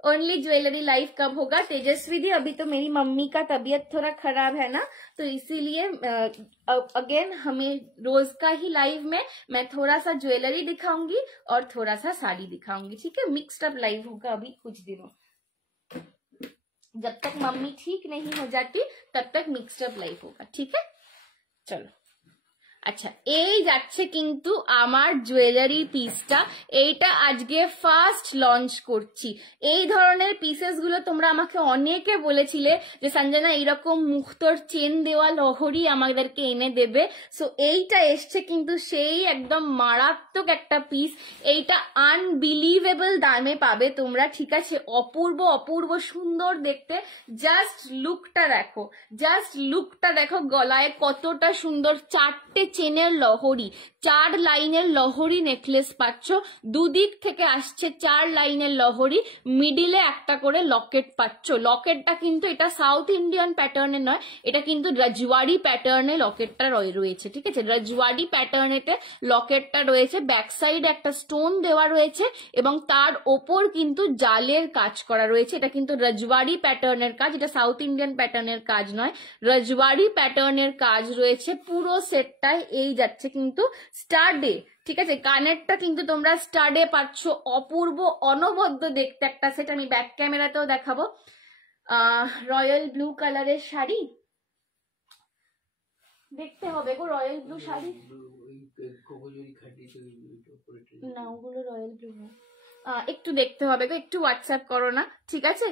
ओनली ज्वेलरी लाइव कब होगा? तेजस्वी दी, अभी तो मेरी मम्मी का तबीयत थोड़ा खराब है ना, तो इसीलिए अगेन हमें रोज का ही लाइव में मैं थोड़ा सा ज्वेलरी दिखाऊंगी और थोड़ा सा साड़ी दिखाऊंगी, ठीक है। मिक्स्ड अप लाइव होगा अभी कुछ दिनों, जब तक मम्मी ठीक नहीं हो जाती तब तक मिक्स्ड अप लाइव होगा, ठीक है। चलो, আচ্ছা, এই যাচ্ছে কিন্তু আমার জুয়েলারি পিসটা, এইটা আজকে ফার্স্ট লঞ্চ করছি। এই ধরনের পিসেস গুলো তোমরা আমাকে অনেকে বলেছিলে যে সঞ্জনা এইরকম মুক্তোর চেন দেওয়া লহরি আমাদেরকে এনে দেবে, সো এইটা এসছে কিন্তু সেই একদম মারাত্মক একটা পিস। এইটা আনবিলিভেবল দামে পাবে তোমরা, ঠিক আছে। অপূর্ব অপূর্ব সুন্দর দেখতে, জাস্ট লুকটা দেখো, জাস্ট লুকটা দেখো, গলায় কতটা সুন্দর চারটে চেনের লহরি, 4 লাইনের লহরি নেকলেস পাচ্ছ, দুদিক থেকে আসছে 4 লাইনের লহরি, মিডিলে একটা করে লকেট পাচ্ছ। লকেটটা কিন্তু এটা সাউথ ইন্ডিয়ান প্যাটার্নে নয়, এটা কিন্তু রাজওয়াড়ি প্যাটার্নে লকেটটা রয়েছে, ঠিক আছে। রাজওয়াড়ি প্যাটার্নেতে লকেটটা রয়েছে, ব্যাক সাইডে একটা স্টোন দেওয়া রয়েছে এবং তার ওপর কিন্তু জালের কাজ করা রয়েছে। এটা কিন্তু রাজওয়াড়ি প্যাটার্নের কাজ, এটা সাউথ ইন্ডিয়ান প্যাটার্নের কাজ নয়, রাজওয়াড়ি প্যাটার্নের কাজ রয়েছে পুরো সেটটায়। এই যাচ্ছে কিন্তু স্টাডে, ঠিক আছে। কানেরটা কিন্তু তোমরা স্টাডে পাচ্ছ, অপূর্ব অনবদ্য দেখতে একটা সেট। আমি ব্যাক ক্যামেরাতেও দেখাবো। রয়্যাল ব্লু কালারের শাড়ি দেখতে হবে গো, রয়্যাল ব্লু শাড়ি না, ওগুলো রয়্যাল ব্লু না, একটু দেখতে হবে গো, একটু হোয়াটসঅ্যাপ করো না, ঠিক আছে?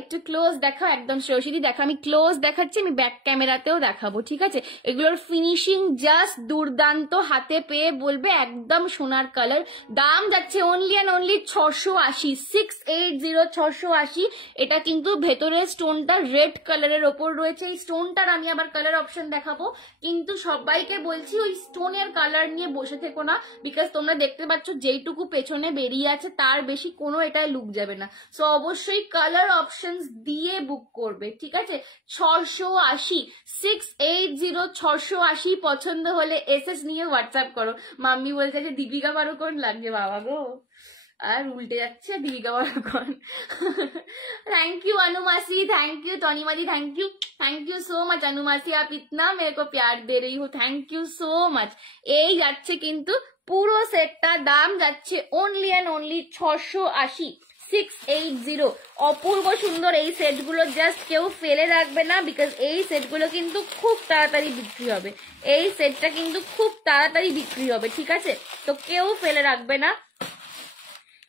একটু ক্লোজ দেখাও, একদম সরস্বতী দেখো, আমি ক্লোজ দেখাচ্ছি, আমি ব্যাক ক্যামেরাতেও দেখাবো, ঠিক আছে? এগুলোর ফিনিশিং জাস্ট দুর্দান্ত, হাতে পেয়ে বলবে একদম সোনার কালার। দাম যাচ্ছে অনলি অ্যান্ড অনলি 680, 680, 680। এটা কিন্তু ভেতরের স্টোনটা রেড কালারের ওপর রয়েছে। এই স্টোনটার আমি আবার কালার অপশন দেখাবো, কিন্তু সবাইকে বলছি ওই স্টোনের কালার নিয়ে বসে থেকো না, বিকজ তোমরা দেখতে পাচ্ছ যেইটুকু পেছনে বেরিয়ে আছে তার বেশি কোনো এটায় লুক যাবে না। সো অবশ্যই কালার অপশনস দিয়ে বুক করবে, ঠিক আছে? 680, 680, 680 পছন্দ হলে এসএস নিয়ে হোয়াটসঅ্যাপ করো। মাম্মি বলছে যে দীপিকা পাড়ুকোন লাগছে বাবা গো, আর উল্টে যাচ্ছে দীপিকা পাড়ুকোন। थैंक यू अनुमासी, थैंक यू टॉनीमादी, थैंक यू सो मच अनुमासी, आप इतना मेरे को प्यार दे रही हो, थैंक यू सो मच। এই যাচ্ছে কিন্তু পুরো সেটটা, দাম যাচ্ছে অনলি অ্যান্ড অনলি 680, 680। অপূর্ব সুন্দর এই সেটগুলো, জাস্ট কেউ ফেলে রাখবে না, বিকজ এই সেটগুলো কিন্তু খুব তাড়াতাড়ি বিক্রি হবে। এই সেটটা কিন্তু খুব তাড়াতাড়ি বিক্রি হবে, ঠিক আছে? তো কেউ ফেলে রাখবে না।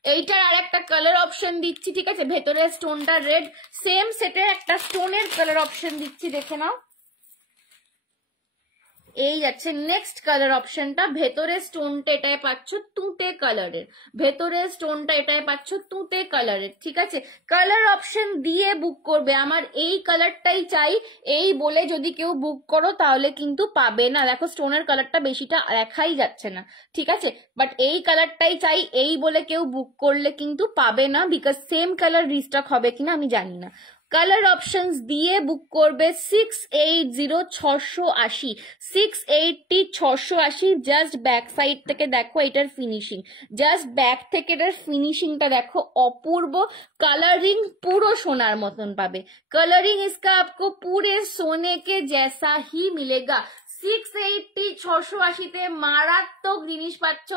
এইটার আর একটা কালার অপশন দিচ্ছি, ঠিক আছে? ভেতরে স্টোনটা রেড, সেম সেটের একটা স্টোনের কালার অপশন দিচ্ছি, দেখে নাও। এই যাচ্ছে নেক্সট কালার অপশনটা, ভেতরে স্টোনটা এটাই পাচ্ছ তুঁতে কালারের, ভেতরে স্টোনটা এটাই পাচ্ছ তুঁতে কালারের, ঠিক আছে? কালার অপশন দিয়ে বুক করবে, আমার এই কালারটাই চাই এই বলে যদি কেউ বুক করো তাহলে কিন্তু পাবে না। দেখো স্টোনের কালারটা বেশিটা দেখাই যাচ্ছে না, ঠিক আছে? বাট এই কালারটাই চাই এই বলে কেউ বুক করলে কিন্তু পাবে না, বিকজ সেম কালার রিস্টক হবে কিনা আমি জানি না। কালার অপশনস দিয়ে বুক করবে 680, 680, 680, 680। জাস্ট ব্যাক সাইড থেকে দেখো এটার ফিনিশিং, জাস্ট ব্যাক থেকে এটার ফিনিশিংটা দেখো, অপূর্ব। कलरिंग पूरा सोनार मतन पाबे, कलरिंग इसका आपको पूरे सोने के जैसा ही मिलेगा। 680, 680 মারাত্মক জিনিস পাচ্ছ।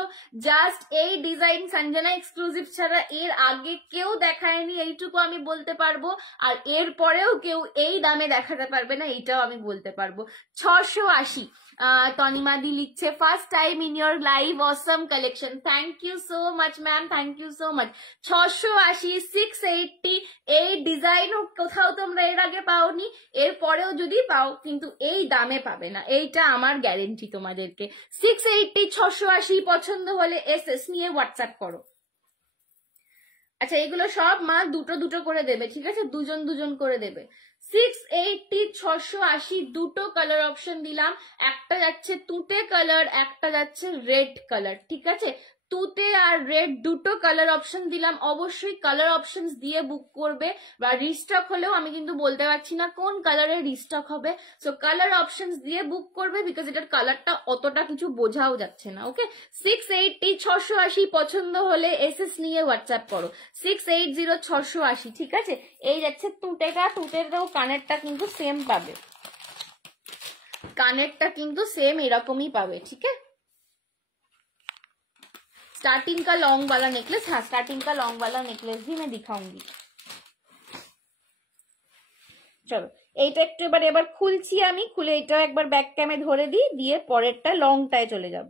জাস্ট এই ডিজাইন সঞ্জনা এক্সক্লুসিভ ছাড়া এর আগে কেউ দেখায়নি, এইটুকু আমি বলতে পারবো। আর এর পরেও কেউ এই দামে দেখাতে পারবে না, এইটাও আমি বলতে পারবো। 680। তনিমাদি লিখছে first time in your live Assam collection, thank you so much ma'am, thank you so much. 680, 680 এই ডিজাইন কোথাও তোমরা এর আগে পাওনি, এর পরেও যদি পাও কিন্তু এই দামে পাবে না, এইটা আমার গ্যারেন্টি তোমাদেরকে। 680, 680 পছন্দ হলে এসএস নিয়ে হোয়াটসঅ্যাপ করো। আচ্ছা এগুলো সব মা দুটো দুটো করে দেবে, ঠিক আছে? দুজন দুজন করে দেবে। 680, 680 দুটো কালার অপশন দিলাম, একটা যাচ্ছে তুতে কালার, একটা যাচ্ছে রেড কালার, ঠিক আছে? তুতে আর রেড দুটো কালার অপশন দিলাম, অবশ্যই কালার অপশনস দিয়ে বুক করবে, বা রিস্টক হলেও আমি কিন্তু বলতে পারছি না কোন কালারের রিস্টক হবে। সো কালার অপশনস দিয়ে বুক করবে, বিকজ এটার কালারটা অতটা কিছু বোঝাও যাচ্ছে না। ওকে, 680, 680 পছন্দ হলে এসএস নিয়ে হোয়াটসঅ্যাপ করো। 680, 680, ঠিক আছে? এই যাচ্ছে তুতেটা, তুতেরও কানেরটা কিন্তু সেম পাবে, কানেরটা কিন্তু सेम এরকমই পাবে, ঠিক আছে? स्टार्टिंग का लॉन्ग वाला नेकलेस, हाँ स्टार्टिंग का लॉन्ग वाला नेकलेस भी मैं दिखाऊंगी। চলো এইটা একটু এবার খুলছি আমি, খুলে এটা একবার ব্যাক ক্যামে ধরে দিই, দিয়ে পরেরটা লংটায় চলে যাব।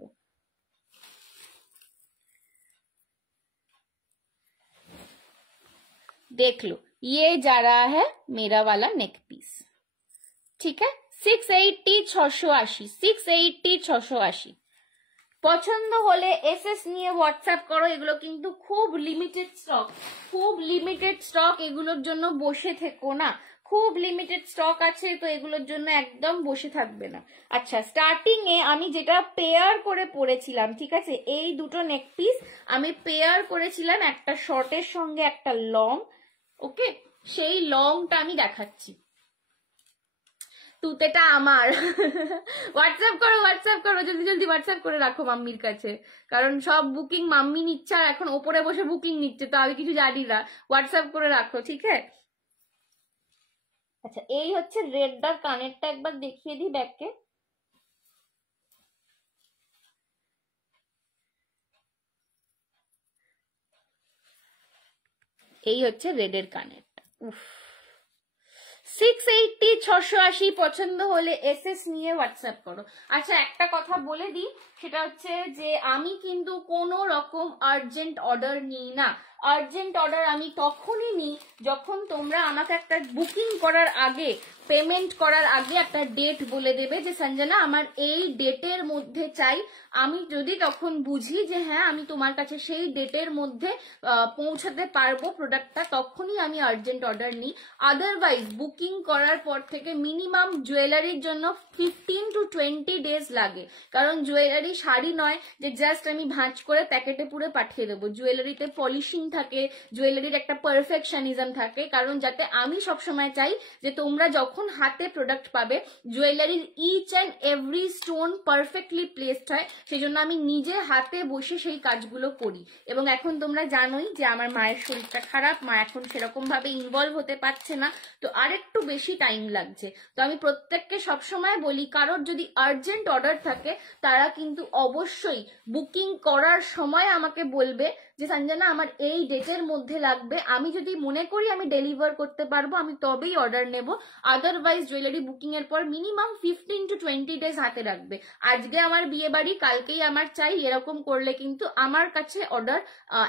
देख लो ये जा रहा है मेरा वाला नेक पीस, ठीक है? 680, 680, 680, 680 পছন্দ হলে এসএস নিয়ে হোয়াটসঅ্যাপ করো। এগুলো কিন্তু খুব লিমিটেড স্টক, খুব লিমিটেড স্টক, এগুলোর জন্য বসে থেকো না, খুব লিমিটেড স্টক আছে, তো এগুলোর জন্য একদম বসে থাকবে না। আচ্ছা স্টার্টিং এ আমি যেটা পেয়ার করে পরেছিলাম, ঠিক আছে? এই দুটো নেক পিস আমি পেয়ার করেছিলাম, একটা শর্টের সঙ্গে একটা লং। ওকে, সেই লংটা আমি দেখাচ্ছি। তুতেটা আমার। হোয়াটসঅ্যাপ করো, হোয়াটসঅ্যাপ করো, জলদি জলদি হোয়াটসঅ্যাপ করে রাখো মাম্মির কাছে, কারণ সব বুকিং মাম্মি নিচ্ছে আর এখন ওপরে বসে বুকিং নিচ্ছে, তো আমি কিছু জানি না। হোয়াটসঅ্যাপ করে রাখো, ঠিক আছে? আচ্ছা এই হচ্ছে রেডটার কানেরটা, একবার দেখিয়ে দিই ব্যাককে। এই হচ্ছে রেডের কানেরটা। উফ, 680, 680 পছন্দ হলে এসএস নিয়ে হোয়াটসঅ্যাপ করো। আচ্ছা একটা কথা বলে দিই, সেটা হচ্ছে যে আমি কিন্তু কোনো রকম আর্জেন্ট অর্ডার নিই না। আর্জেন্ট অর্ডার আমি তখনই নিই যখন তোমরা আমাকে একটা বুকিং করার আগে, পেমেন্ট করার আগে একটা ডেট বলে দেবে যে সঞ্জনা আমার এই ডেটের মধ্যে চাই। আমি যদি তখন বুঝি যে হ্যাঁ আমি তোমার কাছে সেই ডেটের মধ্যে পৌঁছাতে পারবো প্রোডাক্টটা, তখনই আমি আর্জেন্ট অর্ডার নিই। আদারওয়াইজ বুকিং করার পর থেকে মিনিমাম জুয়েলারির জন্য 15 to 20 ডেজ লাগে। কারণ জুয়েলারি শাড়ি নয় যে জাস্ট আমি ভাঁজ করে প্যাকেটে পুরে পাঠিয়ে দেবো। জুয়েলারিতে পলিশিং থাকে, জুয়েলারির একটা পারফেকশনিজম থাকে। কারণ যাতে আমি সবসময় চাই যে তোমরা যখন হাতে প্রোডাক্ট পাবে জুয়েলারির each and every stone perfectly placed হয়, সেই জন্য আমি নিজে হাতে বসে সেই কাজগুলো করি। এবং এখন তোমরা জানোই যে আমার মায়ের শরীরটা খারাপ, মা এখন সেরকম ভাবে ইনভলভ হতে পারছে না, তো আরেকটু বেশি টাইম লাগছে। তো আমি প্রত্যেককে সবসময় বলি কারোর যদি আর্জেন্ট অর্ডার থাকে তারা কিন্তু অবশ্যই বুকিং করার সময় আমাকে বলবে যে সঞ্জনা আমার এই ডেটের মধ্যে লাগবে। আমি যদি মনে করি আমি ডেলিভার করতে পারবো আমি তবেই অর্ডার নেব। আদারওয়াইজ জুয়েলারি বুকিং এর পর মিনিমাম 15 to 20 ডেজ হাতে রাখবে। আজকে আমার বিয়ে বাড়ি, কালকেই আমার চাই, এরকম করলে কিন্তু আমার কাছে অর্ডার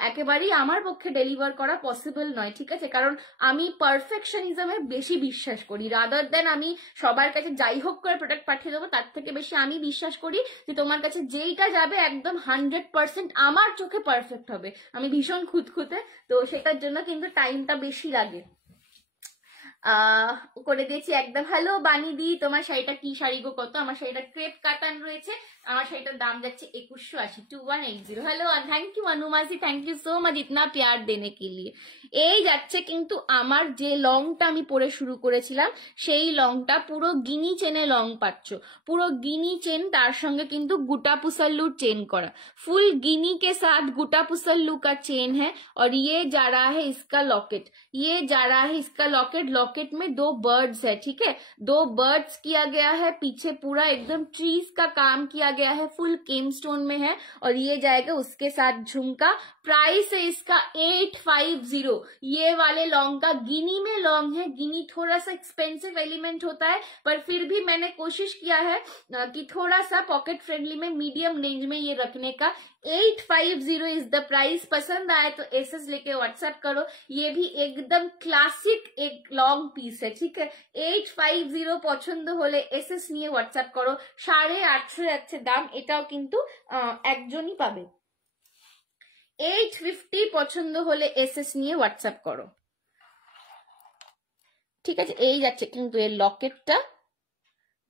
একেবারেই আমার পক্ষে ডেলিভার করা পসিবল নয়, ঠিক আছে? কারণ আমি পারফেকশনিজমে বেশি বিশ্বাস করি। রাদার দেন আমি সবার কাছে যাই হোক করে প্রোডাক্ট পাঠিয়ে দেবো, তার থেকে বেশি আমি বিশ্বাস করি যে তোমার কাছে যেইটা যাবে একদম 100% আমার চোখে পারফেক্ট হবে। আমি ভীষণ খুঁতখুঁতে, তো সেটার জন্য কিন্তু টাইমটা বেশি লাগে। করে দিয়েছি একদম। হ্যালো বানিদি, তোমার শাড়িটা কি শাড়ি গো? কত? আমার শাড়িটা ক্রেপ কাতান রয়েছে, আমার শাড়িটার দাম যাচ্ছে 2180, 2180। হ্যালো, থ্যাংক ইউ অনুমাজি, থ্যাংক ইউ সো মাচ ইতনা প্যার দেনে কে লিয়ে। এই যাচ্ছে কিন্তু আমার যে লংটা আমি পরে শুরু করেছিলাম সেই লংটা পুরো গিনি চেনে লং পাচ্ছ, পুরো গিনি চেন, তার সঙ্গে কিন্তু গুটা पुसल्लू चेन करा, फुल गिनी के साथ गुटा पुसल्लू का चेन है। और ये जा रहा है इसका लॉकेट, ये जा रहा है इसका लॉकेट। लॉकेट में 2 बर्ड्स है, ठीक है, 2 बर्ड्स किया गया है, पीछे पूरा एकदम ट्रीज का काम किया गया है, फुल केम स्टोन में है। और ये जाएगा उसके साथ झुमका। प्राइस है इसका 850। ये वाले लॉन्ग का गिनी में लॉन्ग है। गिनी थोड़ा सा एक्सपेंसिव एलिमेंट होता है, पर फिर भी मैंने कोशिश किया है कि थोड़ा सा पॉकेट फ्रेंडली में मीडियम रेंज में ये रखने का। 850 इज द प्राइस। पसंद आए तो एसएस लेके व्हाट्सएप करो। ये भी एकदम क्लासिक एक लॉन्ग पीस है, ठीक है। 850 পছন্দ হলে এসএস নিয়ে হোয়াটসঅ্যাপ করো। 850 যাচ্ছে দাম, এটাও কিন্তু একজনই পাবে। 850 পছন্দ হলে এসএস নিয়ে হোয়াটসঅ্যাপ করো, ঠিক আছে। এই যাচ্ছে কিন্তু এর লকেটটা,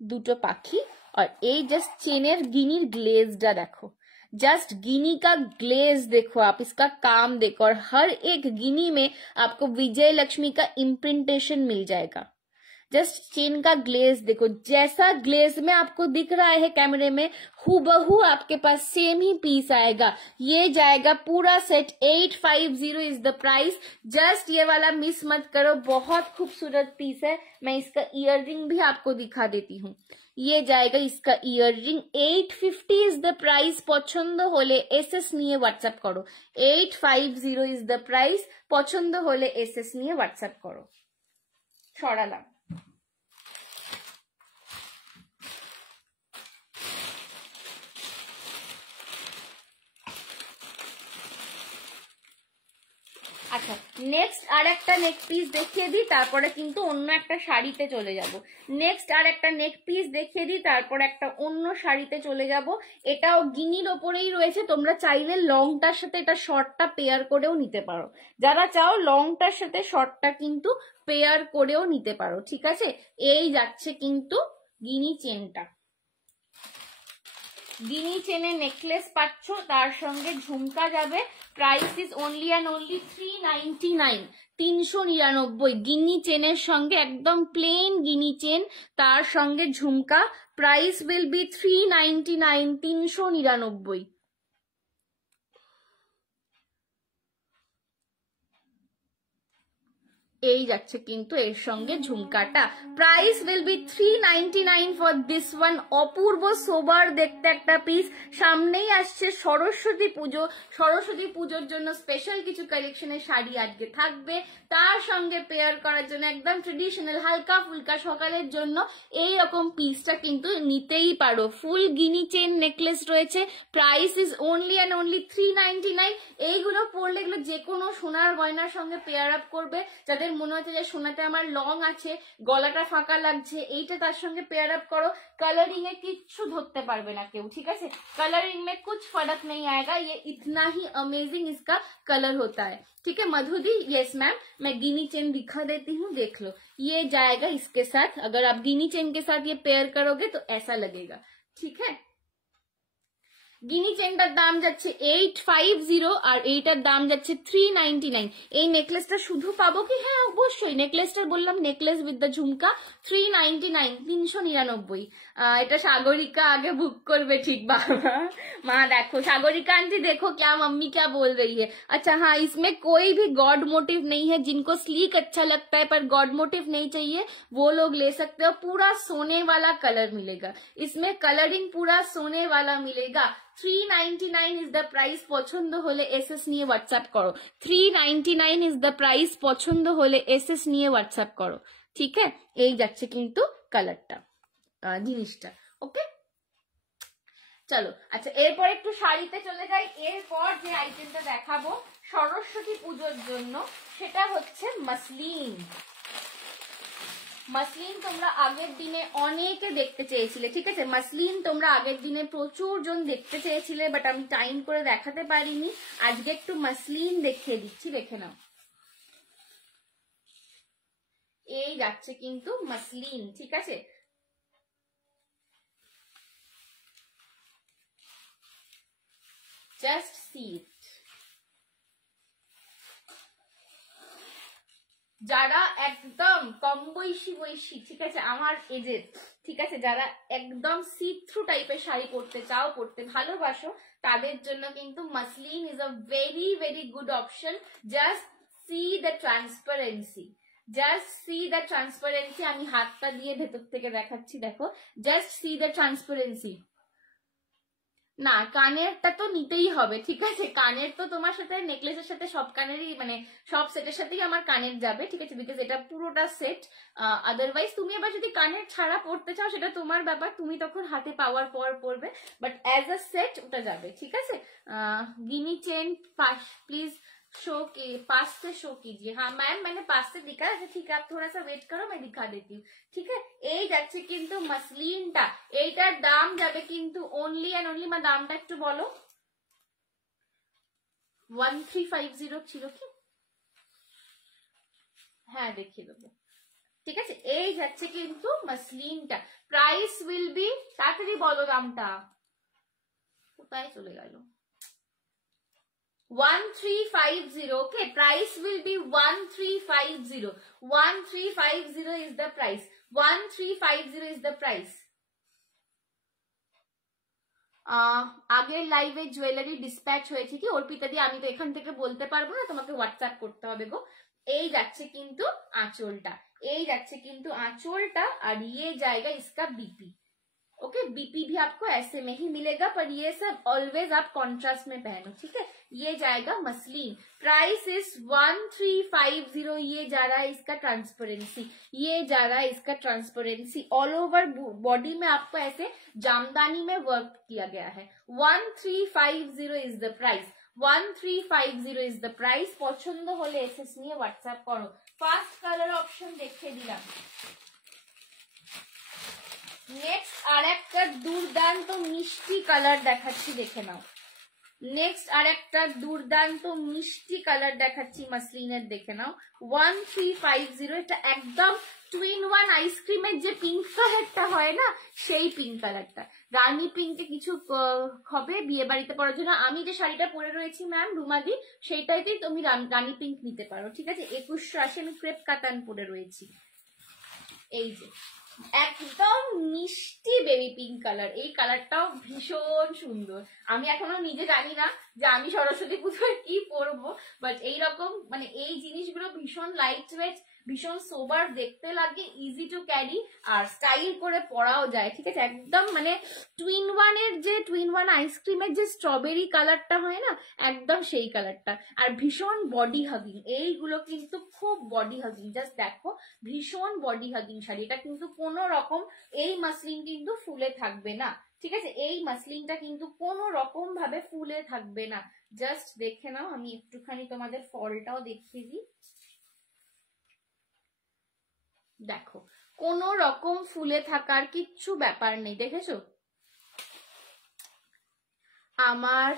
দুটো পাখি, और এই জাস্ট চেনের গিনির গ্লেজটা দেখো, जस्ट गिनी का ग्लेज देखो आप, इसका काम देखो, और हर एक गिनी में आपको विजय लक्ष्मी का इम्प्रिंटेशन मिल जाएगा। जस्ट चेन का ग्लेज देखो, जैसा ग्लेज में आपको दिख रहा है कैमरे में हूबहू आपके पास सेम ही पीस आएगा। ये जाएगा पूरा set 850 is the price. Just ये वाला मिस मत करो, बहुत खूबसूरत पीस है। मैं इसका ईयररिंग भी आपको दिखा देती हूँ। ये जाएगा इसका ईयररिंग, 850 इज द प्राइस। পছন্দ হলে এসএস নিয়ে হোয়াটসঅ্যাপ করো। 850 ইজ দ্য প্রাইস। পছন্দ হলে এসএস নিয়ে হোয়াটসঅ্যাপ করো। সরালাম। আচ্ছা, নেক্সট আর একটা নেক পিস দেখিয়ে দিই, তারপরে কিন্তু অন্য একটা শাড়িতে চলে যাব। নেক্সট আর একটা নেক পিস দেখিয়ে দিই, তারপরে একটা অন্য শাড়িতে চলে যাব। এটাও গিনির ওপরেই রয়েছে। তোমরা চাইলে লংটার সাথে এটা শর্টটা পেয়ার করেও নিতে পারো। যারা চাও লংটার সাথে শর্টটা কিন্তু পেয়ার করেও নিতে পারো, ঠিক আছে। এই যাচ্ছে কিন্তু গিনি চেনটা, গিনি চেনে নেকলেস পাচ্ছ, তার সঙ্গে ঝুমকা যাবে। Price is only and only 399, 399। গিনি চেনের সঙ্গে একদম প্লেন গিনি চেন, তার সঙ্গে ঝুমকা। Price will be 399, 399। এই যাচ্ছে কিন্তু এর সঙ্গে ঝুমকাটা। Price will be 399 for this one. অপূর্ব সোবার দেখতে একটা পিস। সামনেই আসছে সরস্বতী পুজো, সরস্বতী পুজোর জন্য স্পেশাল কিছু কালেকশনের শাড়ি আজকে থাকবে। তার সঙ্গে পেয়ার করার জন্য একদম ট্রেডিশনাল হালকা ফুলকা সকালের জন্য এই রকম পিসটা কিন্তু নিতেই পারো। ফুল গিনি চেন নেকলেস রয়েছে। Price is only and only 399। এইগুলো এগুলো পরলে এগুলো যে কোনো সোনার গয়নার সঙ্গে পেয়ার আপ করবে। যাদের মনে হচ্ছে যে সোনাটা আমার লং আছে, গলাটা ফাঁকা লাগছে, এইটা তার সঙ্গে পেয়ার আপ করো। कलरिंग में किच्छु धरते पारबे ना केउ, ठीक है। कलरिंग में कुछ फर्क नहीं आएगा, ये इतना ही अमेजिंग इसका कलर होता है, ठीक है। मधुदी, यस मैम, मैं गिनी चेन दिखा देती हूँ, देख लो। ये जाएगा इसके साथ, अगर आप गिनी चेन के साथ ये पेयर करोगे तो ऐसा लगेगा, ठीक है। গিনি চেনটার দাম যাচ্ছে 850 আর এইটার দাম যাচ্ছে 399। এই নেকলেসটা শুধু পাবো কি? হ্যাঁ অবশ্যই, নেকলেসটা বললাম নেকলেস উইথ দ্য ঝুমকা 399, 399। এটা সাগরিকা আগে বুক করবে, ঠিক बाबा। माँ देखो सागरिका आंटी, देखो क्या मम्मी क्या बोल रही है। अच्छा हाँ, इसमें कोई भी गॉड मोटिव नहीं है। जिनको स्लीक अच्छा लगता है पर गॉड मोटिव नहीं चाहिए वो लोग ले सकते हो। पूरा सोने वाला कलर मिलेगा इसमें, कलरिंग पूरा सोने वाला मिलेगा। 399 इज द प्राइस। পছন্দ হলে এসএস নিয়ে হোয়াটসঅ্যাপ করো। 399 ইজ দ্য প্রাইস। পছন্দ হলে এসএস নিয়ে হোয়াটসঅ্যাপ করো, ঠিক আছে। এই যাচ্ছে কিন্তু কালারটা, জিনিসটা, ওকে। চলো আচ্ছা, এরপর একটু শাড়িতে চলে যাই। এরপর যে আইটেমটা দেখাবো সরস্বতী পুজোর জন্য সেটা হচ্ছে মাসলিন। মাসলিন তোমরা আগের দিনে অনেকে দেখতে চেয়েছিলে, ঠিক আছে। মাসলিন তোমরা আগের দিনে প্রচুর জন দেখতে চেয়েছিলে, বাট আমি টাইম করে দেখাতে পারিনি। আজকে একটু মাসলিন দেখিয়ে দিচ্ছি, দেখে নাও। এই যাচ্ছে কিন্তু মাসলিন, ঠিক আছে। জাস্ট সি ইট। যারা একদম কম বয়সী, ঠিক আছে, আমার এজের, ঠিক আছে, যারা একদম সি থ্রু টাইপের শাড়ি পরতে চাও, পরতে ভালোবাসো, তাদের জন্য কিন্তু muslin is a very very good option. Just see the transparency, just see the transparency. আমি হাতটা দিয়ে ভেতর থেকে দেখাচ্ছি, দেখো, জাস্ট সি দ্য ট্রান্সপারেন্সি। না, কানেরটা তো নিতেই হবে, ঠিক আছে। কানের তো তোমার সাথে নেকলেসের সাথে সব কানেরই, মানে সব সেটের সাথেই আমার কানের যাবে, ঠিক আছে, বিকজ এটা পুরোটা সেট। আদারওয়াইজ তুমি আবার যদি কানের ছাড়া পড়তে চাও সেটা তোমার ব্যাপার, তুমি তখন হাতে পাওয়ার পর পড়বে, বাট অ্যাজ আ সেট ওটা যাবে, ঠিক আছে। गिनी चेन प्लीज शो के पास से शो कीजिए। हाँ मैम, मैंने पास से दिखा है, ठीक है, आप थोड़ा सा वेट करो, मैं दिखा देती हूँ, ठीक है। এই যাচ্ছে কিন্তু মাসলিনটা, এইটার দাম যাবে কিন্তু অনলি এন্ড অনলি, মা দামটা একটু বলো। 1350 ছিল কি? হ্যাঁ দেখিয়ে দেবো, ঠিক আছে। এই যাচ্ছে কিন্তু মাসলিনটা। প্রাইস উইল বি, তাড়াতাড়ি বলো দামটা, কোথায় চলে গেল? 1350, okay, price will be 1350. 1350 is the price. 1350 is the price. আগের লাইভে জুয়েলারি ডিসপ্যাচ হয়েছে কি অর্পিতা দি? আমি তো এখান থেকে বলতে পারবো না, তোমাকে হোয়াটসঅ্যাপ করতে হবে গো। এই যাচ্ছে কিন্তু আঁচলটা, এই যাচ্ছে কিন্তু আঁচলটা, আর ये जाएगा इसका बीपी, ओके। बीपी भी आपको ऐसे में ही मिलेगा, पर ये सब ऑलवेज आप कॉन्ट्रास्ट में पहनो, ठीक है। ये जाएगा मसलिन। Price is 1350। ये जा रहा है इसका ट्रांसपेरेंसी, ये जा रहा है इसका ट्रांसपेरेंसी। ऑल ओवर बॉडी में आपको ऐसे जामदानी में वर्क किया गया है। 1350 is the price. 1350 is the price. পছন্দ হলে এসএস নিয়ে হোয়াটসঅ্যাপ করো। ফার্স্ট কালার অপশন দেখিয়ে দিলাম। নেক্সট আর একটা দুর্দান্ত মিষ্টি কালার দেখাচ্ছি, দেখে নাও। নেক্সট আর একটা দুর্দান্ত মিষ্টি কালার দেখাচ্ছি মাসলিনের, দেখে নাও। 1350। এটা একদম টুইন ওয়ান আইসক্রিমের যে পিঙ্ক কালারটা হয় না, সেই পিঙ্ক কালারটা। রানী পিঙ্কে কিছু হবে বিয়ে বাড়িতে পরার জন্য। আমি যে শাড়িটা পরে রয়েছি ম্যাম রুমাদি, সেইটাইতেই তুমি রানী পিঙ্ক নিতে পারো, ঠিক আছে। 2180 আমি ক্রেপ কাতান পরে রয়েছি। এই যে একদম মিষ্টি বেবি পিঙ্ক কালার, এই কালারটাও ভীষণ সুন্দর। আমি এখনো নিজে জানি না যে আমি সরস্বতী পুজোয় কি পরবো, বাট এইরকম মানে এই জিনিসগুলো ভীষণ লাইট ওয়েট, ভীষণ সোবার দেখতে লাগে, easy to carry, R style করে পরাও যায়, ঠিক আছে। একদম মানে টুইন ওয়ানের যে টুইন ওয়ান আইসক্রিমের যে স্ট্রবেরি কালারটা হয় না, একদম সেই কালারটা। আর ভীষণ বডি হাগিং, এইগুলো কিন্তু খুব বডি হাগিং। জাস্ট দেখো, ভীষণ বডি হাগিং শাড়ি। এটা কিন্তু কোনো রকম এই মাসলিন কিন্তু ফুলে থাকবে না, ঠিক আছে। এই মাসলিনটা কিন্তু কোনো রকম ভাবে ফুলে থাকবে না, জাস্ট দেখে নাও। আমি একটুখানি তোমাদের ফলটাও দেখিয়ে দিই, দেখো কোনো রকম ফুলে থাকার কিচ্ছু ব্যাপার নেই, দেখেছো। আমার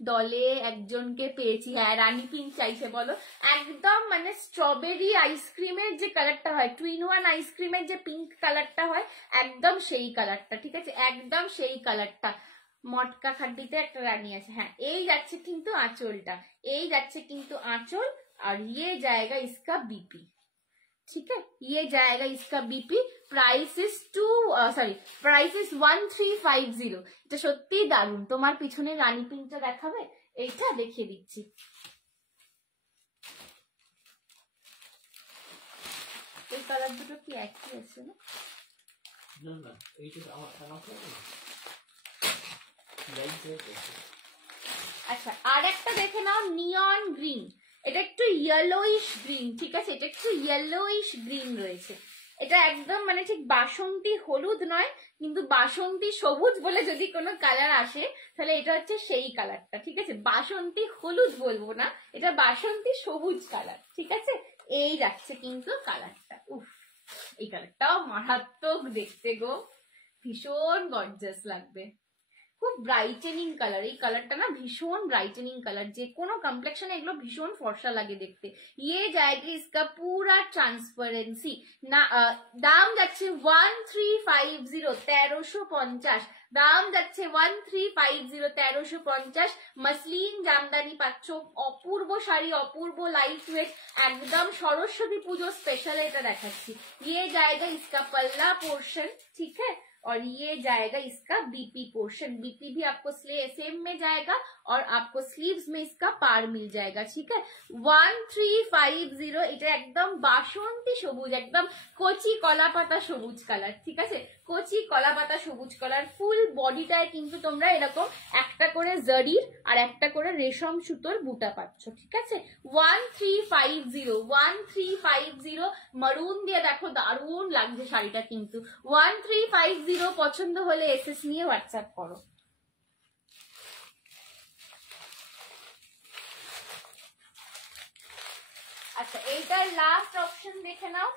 দলে একজনকে পেয়েছি, হ্যাঁ রানী পিঙ্ক চাইছে বলো, একদম মানে স্ট্রবেরি আইসক্রিমের যে কালারটা হয়, টুইন ওয়ান আইসক্রিমের যে পিঙ্ক কালারটা হয়, একদম সেই কালারটা, ঠিক আছে, একদম সেই কালারটা। মটকা খাড্ডিতে একটা রানী আছে, হ্যাঁ। এই যাচ্ছে কিন্তু আঁচলটা, এই যাচ্ছে কিন্তু আঁচল, আর ইয়ে জায়গা ইসকা বিপি, ठीक है, ये जाएगा इसका BP. Price is price is 1350। এটা সত্যি দারুণ। তোমার পিছনে রানী পিঙ্কটা দেখাবে, এইটা দেখিয়ে দিচ্ছি। এই কালার দুটো কি একই আছে না? না না, এইটা আমাকে আচ্ছা, আর একটা দেখে নাও, নিয়ন গ্রিন। এটা একটু ইয়েলোইশ গ্রিন, ঠিক আছে, এটা একটু ইয়েলোইশ গ্রিন রয়েছে। এটা একদম মানে ঠিক বাসন্তী হলুদ নয়, কিন্তু বাসন্তী সবুজ বলে যদি কোনো কালার আসে তাহলে এটা হচ্ছে সেই কালারটা, ঠিক আছে। বাসন্তী হলুদ বলবো না, এটা বাসন্তী সবুজ কালার, ঠিক আছে। এই যাচ্ছে কিন্তু কালারটা, উফ এই কালারটাও মারাত্মক দেখতে গো, ভীষণ গর্জাস লাগবে, খুব ব্রাইটেনিং কালার। এই কালারটা না ভীষণ ব্রাইটেনিং কালার, যে কোনো কমপ্লেক্সনে এগুলো ভীষণ ফর্সা লাগে দেখতে। ইয়ে জায়গা ইসকা পুরা ট্রান্সপারেন্সি না। দাম যাচ্ছে 1350, 1350 দাম যাচ্ছে 1350, 1350। মসলিন জামদানি পাচ্ছ, অপূর্ব শাড়ি, অপূর্ব লাইট ওয়েট, একদম সরস্বতী পুজো স্পেশাল এটা দেখাচ্ছি। ইয়ে জায়গা ইসকা पल्ला पोर्शन, ठीक है, और ये जाएगा इसका बीपी पोर्शन। बीपी भी आपको सेम में जाएगा और आपको स्लीव्स में इसका पार मिल जाएगा, ठीक है। 1350, এটা একদম বাসন্তী সবুজ, একদম কচি কলা পাতা সবুজ কালার, ঠিক আছে, কচি কলা পাতা সবুজ কালার। ফুল বডিটায় কিন্তু তোমরা এরকম একটা করে জরির আর একটা করে রেশম সুতোর বুটা পাচ্ছ, ঠিক আছে। 1350, 1350 মারুন দিয়ে দেখো দারুণ লাগছে শাড়িটা কিন্তু। 1350 পছন্দ হলে এসএস নিয়ে হোয়াটসঅ্যাপ করো। আচ্ছা, এইটার লাস্ট অপশন দেখে নাও,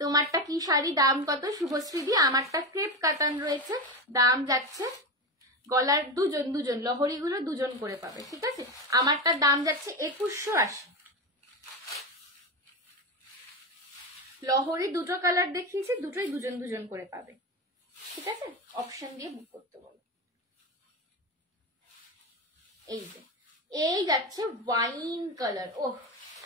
তোমারটা কি শাড়ি, দাম কত শুভশ্রীদি? আমারটা ক্রেপ কাতান রয়েছে, দাম যাচ্ছে, গলার দুজন লহরি গুলো দুজন করে পাবে, ঠিক আছে। আমারটার দাম যাচ্ছে 2180। লহরি দুটো কালার দেখিয়েছি, দুটোই দুজন করে পাবে, ঠিক আছে। অপশন দিয়ে বুক করতে বলো। এই যে এই যাচ্ছে ওয়াইন কালার, ওহ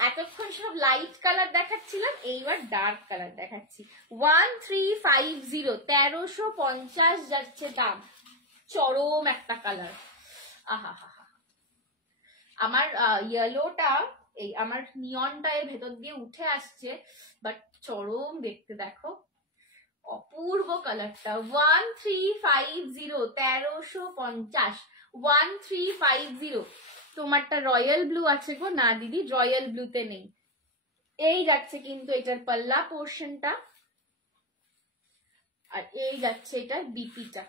এতক্ষণ সব লাইট কালার দেখাচ্ছিলাম, এইবার ডার্ক কালার দেখাচ্ছি। 1350, 1350 যাচ্ছে দাম, চরম একটা কালার। আহা হা হা, আমার ইয়েলোটা, এই আমার নিয়নটা এর ভেতর দিয়ে উঠে আসছে, বাট চরম দেখতে, দেখো অপূর্ব কালারটা। 1350, 1350, 1350। তোমারটা রয়্যাল ব্লু আছে গো? না দিদি, রয়্যাল ব্লুতে নেই। এই যাচ্ছে কিন্তু এটার পাল্লা পোর্শনটা, আর এই যাচ্ছে এটার বিপিটা।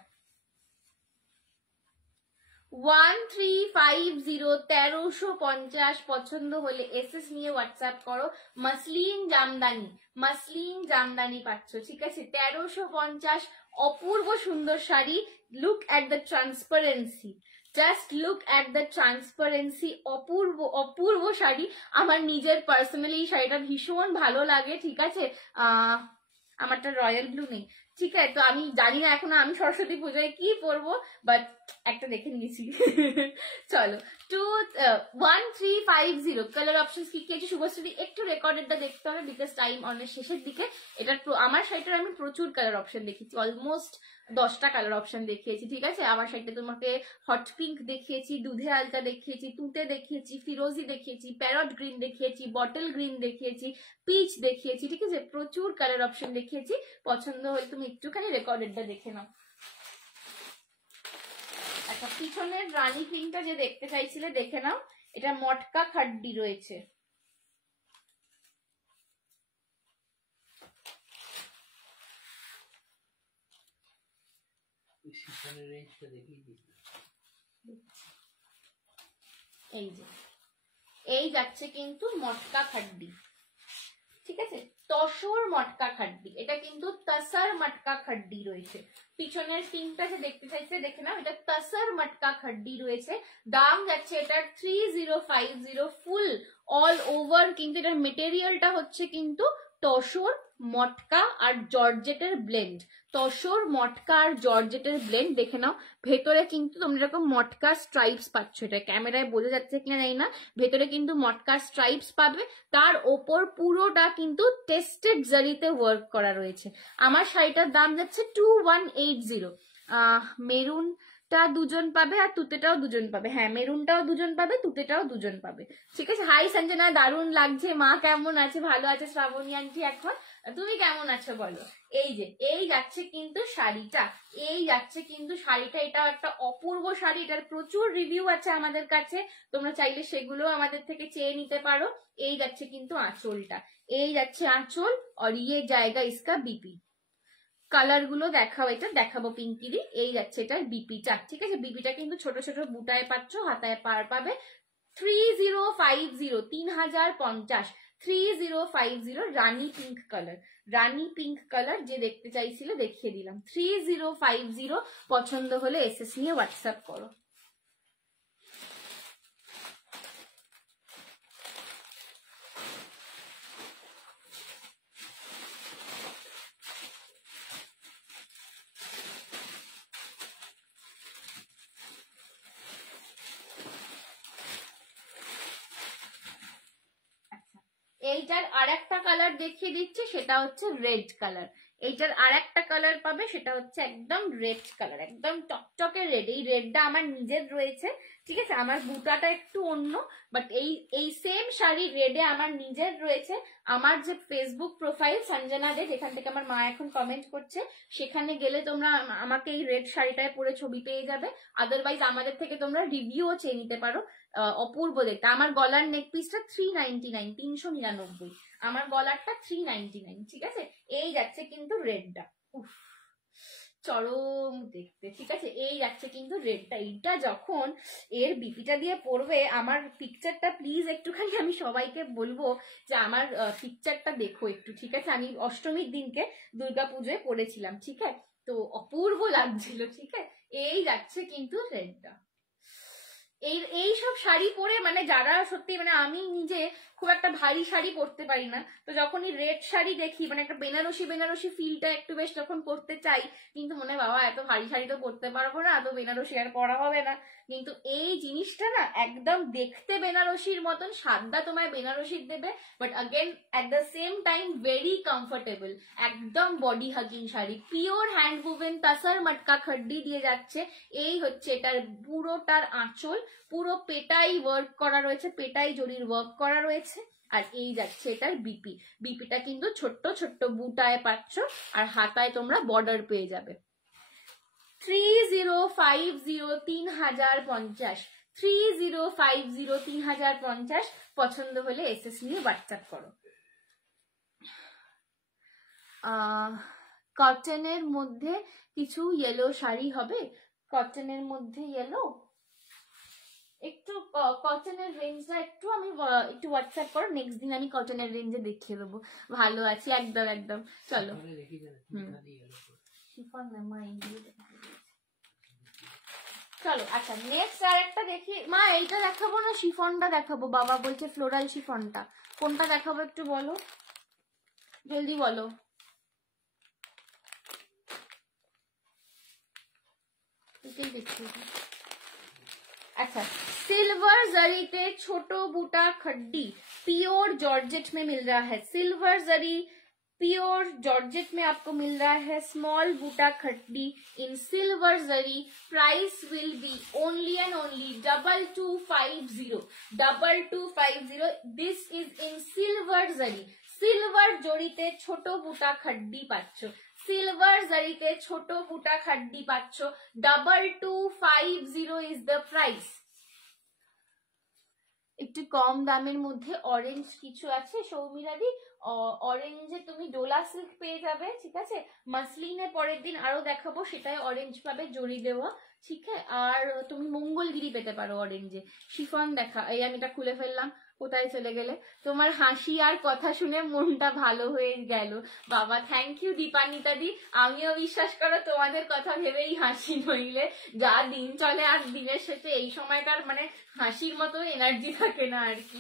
1350, 1350 পছন্দ হলে এসএস নিয়ে হোয়াটসঅ্যাপ করো। মসলিন জামদানি পাচ্ছ, ঠিক আছে। 1350, অপূর্ব সুন্দর শাড়ি। Look at the transparency, just look at the transparency, অপূর্ব অপূর্ব শাড়ি। আমার নিজের পার্সোনালি এই শাড়িটা ভীষণ ভালো লাগে, ঠিক আছে। আমারটা রয়্যাল ব্লু নেই, ঠিক আছে। তো আমি জানি না এখন আমি সরস্বতী পুজোয় কি পরবো, বাট একটা দেখে নিয়েছি। চলো 1350 কালার অপশনস কি কি আছে শুভশ্রী? একটু রেকর্ডেডটা দেখতে হবে, বিকজ টাইম অনেক শেষের দিকে। এটা আমার শাড়িটার আমি প্রচুর কালার অপশন দেখেছি, অলমোস্ট 10টা কালার অপশন দেখিয়েছি, ঠিক আছে। আমার শাড়িটা তোমাকে হট পিঙ্ক দেখিয়েছি, দুধে আলতা দেখিয়েছি, তুঁতে দেখিয়েছি, ফিরোজি দেখিয়েছি, প্যারট গ্রিন দেখিয়েছি, বটল গ্রিন দেখিয়েছি, পিচ দেখিয়েছি, ঠিক আছে। প্রচুর কালার অপশন দেখিয়েছি, পছন্দ হলে তুমি একটুখানি রেকর্ডেডটা দেখে নাও। আচ্ছা, পিছনের রানী পিঙ্কটা যে দেখতে চাইছিলে দেখে নাও, এটা মটকা খাড্ডি রয়েছে। এই যে এই যাচ্ছে কিন্তু মটকা খাড্ডি, ঠিক আছে, তসর মটকা খাড্ডি, এটা কিন্তু তসর মটকা খাড্ডি রয়েছে। পিছনের পিঙ্কটা যে দেখতে চাইছে দেখে নাও, এটা তসর মটকা খাড্ডি রয়েছে। দাম যাচ্ছে এটার 3050 ফুল অল ওভার, কিন্তু এটার মেটেরিয়ালটা হচ্ছে কিন্তু তসর মটকা আর জর্জেটের ব্লেন্ড। তসর মটকা আর জর্জেটের ব্লেন্ড দেখে নাও। ভেতরে কিন্তু তোমরা এরকম মটকা স্ট্রাইপস পাচ্ছ, এটা ক্যামেরায় বোঝা যাচ্ছে কিনা জানি না, ভেতরে কিন্তু মটকা স্ট্রাইপস পাবে। তার ওপর পুরোটা কিন্তু টেস্টেড জারিতে ওয়ার্ক করা রয়েছে। আমার শাড়িটার দাম যাচ্ছে 2180। মেরুনটা দুজন পাবে আর তুতেটাও দুজন পাবে। হ্যাঁ, মেরুনটাও দুজন পাবে, তুতেটাও দুজন পাবে, ঠিক আছে। হাই সঞ্জনা, দারুণ লাগছে। মা কেমন আছে? ভালো আছে শ্রাবণী আন্টি। এখন তুমি কেমন আছো বলো? এই যে এই যাচ্ছে কিন্তু শাড়িটা, এই যাচ্ছে কিন্তু শাড়িটা, এটা একটা অপূর্ব শাড়ি। এটার প্রচুর রিভিউ আছে আমাদের কাছে, তোমরা চাইলে সেগুলো আমাদের থেকে চেয়ে নিতে পারো। এই যাচ্ছে কিন্তু আঁচলটা, এই যাচ্ছে আঁচল, আর ইয়ে জায়গা ইসকা বিপি। কালার গুলো দেখাও, এটা দেখাবো পিঙ্কিরি। এই যাচ্ছে এটার বিপিটা, ঠিক আছে। বিপিটা কিন্তু ছোট ছোট বুটায় পাচ্ছ, হাতায় পার পাবে। 3050, 3050, 3050 রানী পিঙ্ক কালার, রানী পিঙ্ক কালার। যে দেখতে চাইছিল দেখিয়ে দিলাম। 3050 পছন্দ হলে এসএস নিয়ে হোয়াটসঅ্যাপ করো। এইটার আর একটা কালার দেখিয়ে দিচ্ছি, সেটা হচ্ছে রেড কালার। এইটার আর একটা কালার পাবে, সেটা হচ্ছে একদম রেড কালার, একদম টকটকে রেড। এই রেডটা আমার নিজের রয়েছে, ঠিক আছে। আমার বুটাটা একটু অন্য, বাট এই সেম শাড়ি রেডে আমার নিজের রয়েছে। আমার যে ফেসবুক প্রোফাইল সঞ্জনা দে, যেখান থেকে আমার মা এখন কমেন্ট করছে, সেখানে গেলে তোমরা আমাকে এই রেড শাড়িটায় পরে ছবি পেয়ে যাবে। আদারওয়াইজ আমাদের থেকে তোমরা রিভিউও চেয়ে নিতে পারো। অপূর্ব দেখতে। আমার গলার নেক পিসটা 399, 399। আমার গলারটা 399, ঠিক আছে। এই যাচ্ছে কিন্তু রেডটা, উফ চরম দেখতে, ঠিক আছে। এই যাচ্ছে কিন্তু রেডটা। এইটা যখন এর বিপিটা দিয়ে পড়বে, আমার পিকচারটা প্লিজ একটুখানি আমি সবাইকে বলবো যে আমার পিকচারটা দেখো একটু, ঠিক আছে। আমি অষ্টমীর দিনকে দুর্গাপুজোয় পড়েছিলাম, ঠিক আছে, তো অপূর্ব লাগছিল, ঠিক আছে। এই যাচ্ছে কিন্তু রেডটা। এই সব শাড়ি পরে মানে যারা সত্যি, মানে আমি নিজে খুব একটা ভারী শাড়ি পরতে পারি না, তো যখনই রেড শাড়ি দেখি, মানে একটা বেনারসি বেনারসি ফিলটা একটু বেশ যখন করতে চাই, কিন্তু মনে বাবা এত ভারী শাড়ি তো পরতে পারবো না, তো বেনারসি আর পরা হবে না। কিন্তু এই জিনিসটা না একদম দেখতে বেনারসির মতন, সাদা তোমায় বেনারসির দেবে, but again at the same time very comfortable, একদম body hugging sari. Pure hand woven tussar matka khaddi দিয়ে যাচ্ছে। এই হচ্ছে এটার পুরোটার আঁচল, পুরো পেটাই ওয়ার্ক করা রয়েছে, পেটাই জরির ওয়ার্ক করা রয়েছে। আর এই যাচ্ছে এটার বিপি, বিপিটা কিন্তু ছোট্ট ছোট্ট বুটায় পাচ্ছ, আর হাতায় তোমরা বর্ডার পেয়ে যাবে। 3050, 3050, 3050, 3050 পছন্দ হলে এসএস নিয়ে হোয়াটসঅ্যাপ করো। কটনের মধ্যে কিছু ইয়েলো শাড়ি হবে, কটনের মধ্যে ইয়েলো, একটু কটনের রেঞ্জটা একটু আমি একটু হোয়াটসঅ্যাপ করো, নেক্সট দিন আমি কটনের রেঞ্জে দেখিয়ে দেবো। ভালো আছি, একদম একদম। চলো চলো, আচ্ছা নেক্সট আর একটা দেখি। মা এইটা দেখাবো না শিফনটা দেখাবো? বাবা বলছে ফ্লোরাল শিফনটা। কোনটা দেখাবো একটু বলো, জলদি বলো। अच्छा, सिल्वर जरी छोटो बूटा खड्डी प्योर जॉर्जेट में मिल रहा है। सिल्वर जरी प्योर जॉर्जेट में आपको मिल रहा है small buta khaddi in silver zari. Price will be only and only 2250, 2250। This is in silver zari. Silver जड़ीते छोटो बूटा खड्डी पाচ্ছ, सिल्वर जरीते छोटो बूटा खड्डी पाচ্ছ। 2250 इज द प्राइस। একটু কম দামের মধ্যে অরেঞ্জ কিছু আছে সৌমিরাদি, অরেঞ্জে তুমি ডোলা সিল্ক পেয়ে যাবে, ঠিক আছে। মাসলিনে পরের দিন আরো দেখাবো, সেটাই অরেঞ্জ পাবে জড়ি দেওয়া, ঠিক আছে। আর তুমি মঙ্গলগিরি পেতে পারো অরেঞ্জে। শিফন দেখা, এই আমি এটা খুলে ফেললাম, কোথায় চলে গেলে। তোমার হাসি আর কথা শুনে মনটা ভালো হয়ে গেল বাবা, থ্যাংক ইউ দীপানিতা দি। আমিও বিশ্বাস করো তোমাদের কথা ভেবেই হাসি, নইলে যা দিন চলে আর দিনের শেষে এই সময়টার মানে হাসির মতো এনার্জি থাকে না আর কি।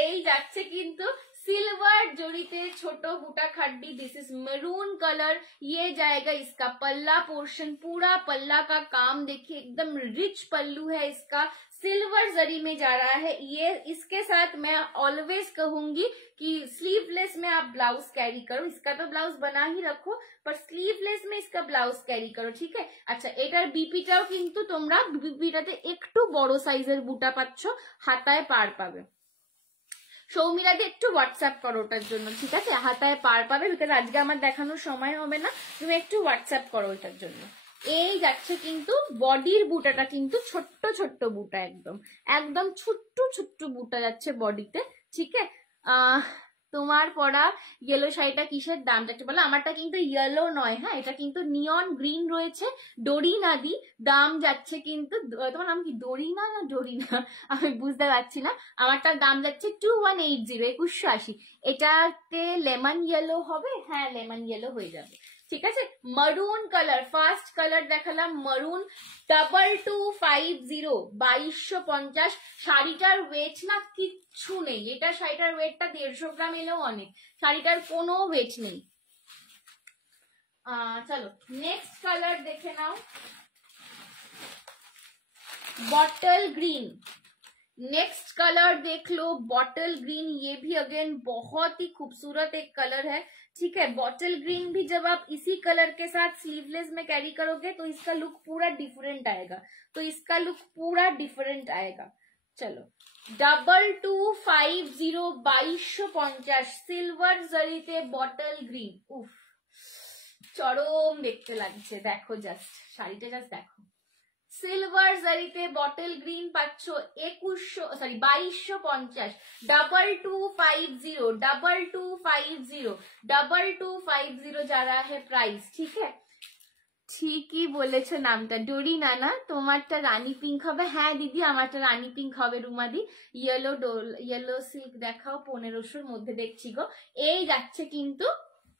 এই যাচ্ছে কিন্তু सिल्वर जोड़ीते छोटो buta खड्डी, this is maroon colour, ये जाएगा इसका पल्ला पोर्शन, पूरा पल्ला का काम देखिए एकदम रिच पल्लू है इसका, सिल्वर जरी में जा रहा है ये। इसके साथ मैं ऑलवेज कहूंगी कि स्लीवलेस में आप ब्लाउज कैरी करो, इसका तो ब्लाउज बना ही रखो पर स्लीवलेस में इसका ब्लाउज कैरी करो, ठीक है। अच्छा एटार बीपीटाও কিন্তু তোমরা बीपीটাতে একটু বড় সাইজের বুটা পাচ্ছ, হাতায় পার পাবে। সৌমিরাদি একটু হোয়াটসঅ্যাপ করো ওটার জন্য, ঠিক আছে, হাতায় পার পাবে, বিকজ আজকে আমার দেখানোর সময় হবে না, তুমি একটু হোয়াটসঅ্যাপ করো ওটার জন্য। এই যাচ্ছে কিন্তু বডির বুটাটা কিন্তু ছোট্ট ছোট্ট বুটা, একদম একদম ছোট্ট ছোট্ট বুটা যাচ্ছে বডিতে, ঠিক আছে। তোমার পরা ইয়েলো শাড়িটা কিসের দামটা একটু বলো। আমারটা কিন্তু ইয়েলো নয়, হ্যাঁ এটা কিন্তু নিয়ন গ্রিন রয়েছে, ডোরিনা দি, দাম যাচ্ছে কিন্তু, তোমার নাম কি ডোরিনা না ডোরিনা আমি বুঝতে পারছি না, আমারটার দাম যাচ্ছে 2180, 2180। এটাতে লেমন ইয়েলো হবে, হ্যাঁ লেমন ইয়েলো হয়ে যাবে, ঠিক আছে। মারুন কালার, ফার্স্ট কালার দেখালাম মারুন, 2250, 2250। শাড়িটার ওয়েট না কিচ্ছু নেই, এটা শাড়িটার ওয়েটটা 150 গ্রাম এলেও অনেক, শাড়িটার কোনো ওয়েট নেই। চলো নেক্সট কালার দেখে নাও, बॉटल ग्रीन। नेक्स्ट कलर देख लो बॉटल ग्रीन, ये भी अगेन बहुत ही खूबसूरत एक कलर है, ठीक है। बॉटल ग्रीन भी जब आप इसी कलर के साथ स्लीवलेस में कैरी करोगे तो इसका लुक पूरा डिफरेंट आएगा, तो इसका लुक पूरा डिफरेंट आएगा। चलो 2250, 2250 सिल्वर जरीते बॉटल ग्रीन, उफ চরম দেখতে লাগছে, দেখো জাস্ট শাড়িটা জাস্ট দেখো। সিলভার জারিতে বটল গ্রিন পাচ্ছ 2250, 2250, 2250, 2250 जा रहा है प्राइस, ठीक है। ঠিকই বলেছো নামটা, ডোরিনা না, তোমারটা রানী পিঙ্ক হবে, হ্যাঁ দিদি আমারটা রানী পিঙ্ক হবে রুমাদি। ইয়েলো সিল্ক দেখাও, 1500-র মধ্যে দেখছি গো। এই যাচ্ছে কিন্তু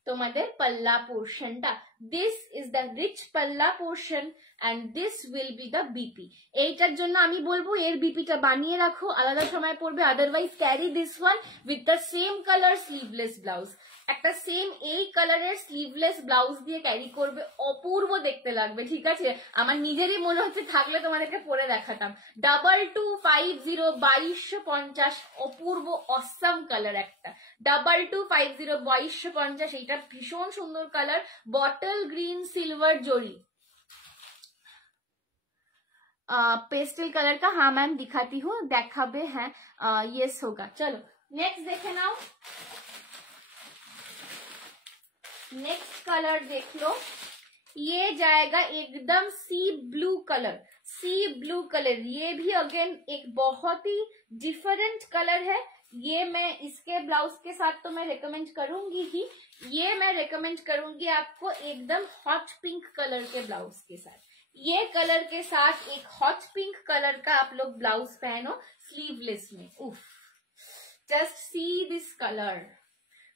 তোমাদের পাল্লা পোর্শনটা, দিস ইজ দ্য রিচ পাল্লা portion and this will be the BP। এইটার জন্য আমি বলবো এর বিপিটা বানিয়ে রাখো, আলাদা সময় পড়বে, otherwise carry this one with the same colour sleeveless blouse, একটা সেম এই কালারের স্লিভলেস ব্লাউজ দিয়ে ক্যারি করবে, অপূর্ব দেখতে লাগবে, ঠিক আছে। আমার নিজেরই মনে হচ্ছে থাকলে তোমাদেরকে পরে দেখাতাম। 2250, 2250, অপূর্ব অসাম কালার একটা, 2250, 2250, এইটা ভীষণ সুন্দর কালার, বটল গ্রিন সিলভার জরি, पेस्टल कलर का, हाँ मैम दिखाती हूँ, देखाबे हैं, यस होगा। चलो नेक्स्ट देखे नाओ, नेक्स्ट कलर देख लो, ये जाएगा एकदम सी ब्लू कलर, सी ब्लू कलर, ये भी अगेन एक बहुत ही डिफरेंट कलर है। ये मैं इसके ब्लाउज के साथ तो मैं रेकमेंड करूंगी ही, ये मैं रेकमेंड करूंगी आपको एकदम हॉट पिंक कलर के ब्लाउज के साथ, ये कलर के साथ एक हॉट पिंक कलर का आप लोग ब्लाउज पहनो स्लीवलेस में, उफ जस्ट सी दिस कलर,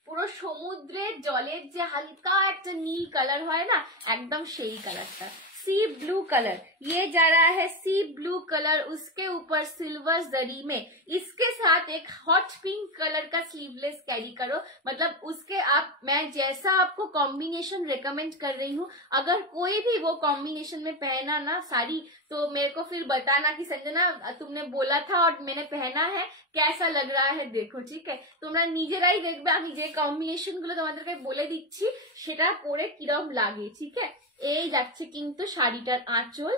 পুরো সমুদ্রের জলের যে হালকা একটা নীল কালার হয় না, একদম সেই কালারটা, सी ब्लू कलर, ये जा रहा है सी ब्लू कलर, उसके ऊपर सिल्वर जरी में, इसके साथ एक हॉट पिंक कलर का स्लीवलेस कैरी करो, मतलब उसके आप, मैं जैसा आपको कॉम्बिनेशन रेकमेंड कर रही हूँ, अगर कोई भी वो कॉम्बिनेशन में पहना ना साड़ी, तो मेरे को फिर बताना कि संजना तुमने बोला था और मैंने पहना है, कैसा लग रहा है देखो, ठीक है। তোমরা নিজেরাই দেখবে আমি যে কম্বিনেশন গুলো তোমাদেরকে বলে দিচ্ছি সেটা পরে কিরম লাগে, ঠিক है। এই যাচ্ছে কিন্তু শাড়িটার আঁচল,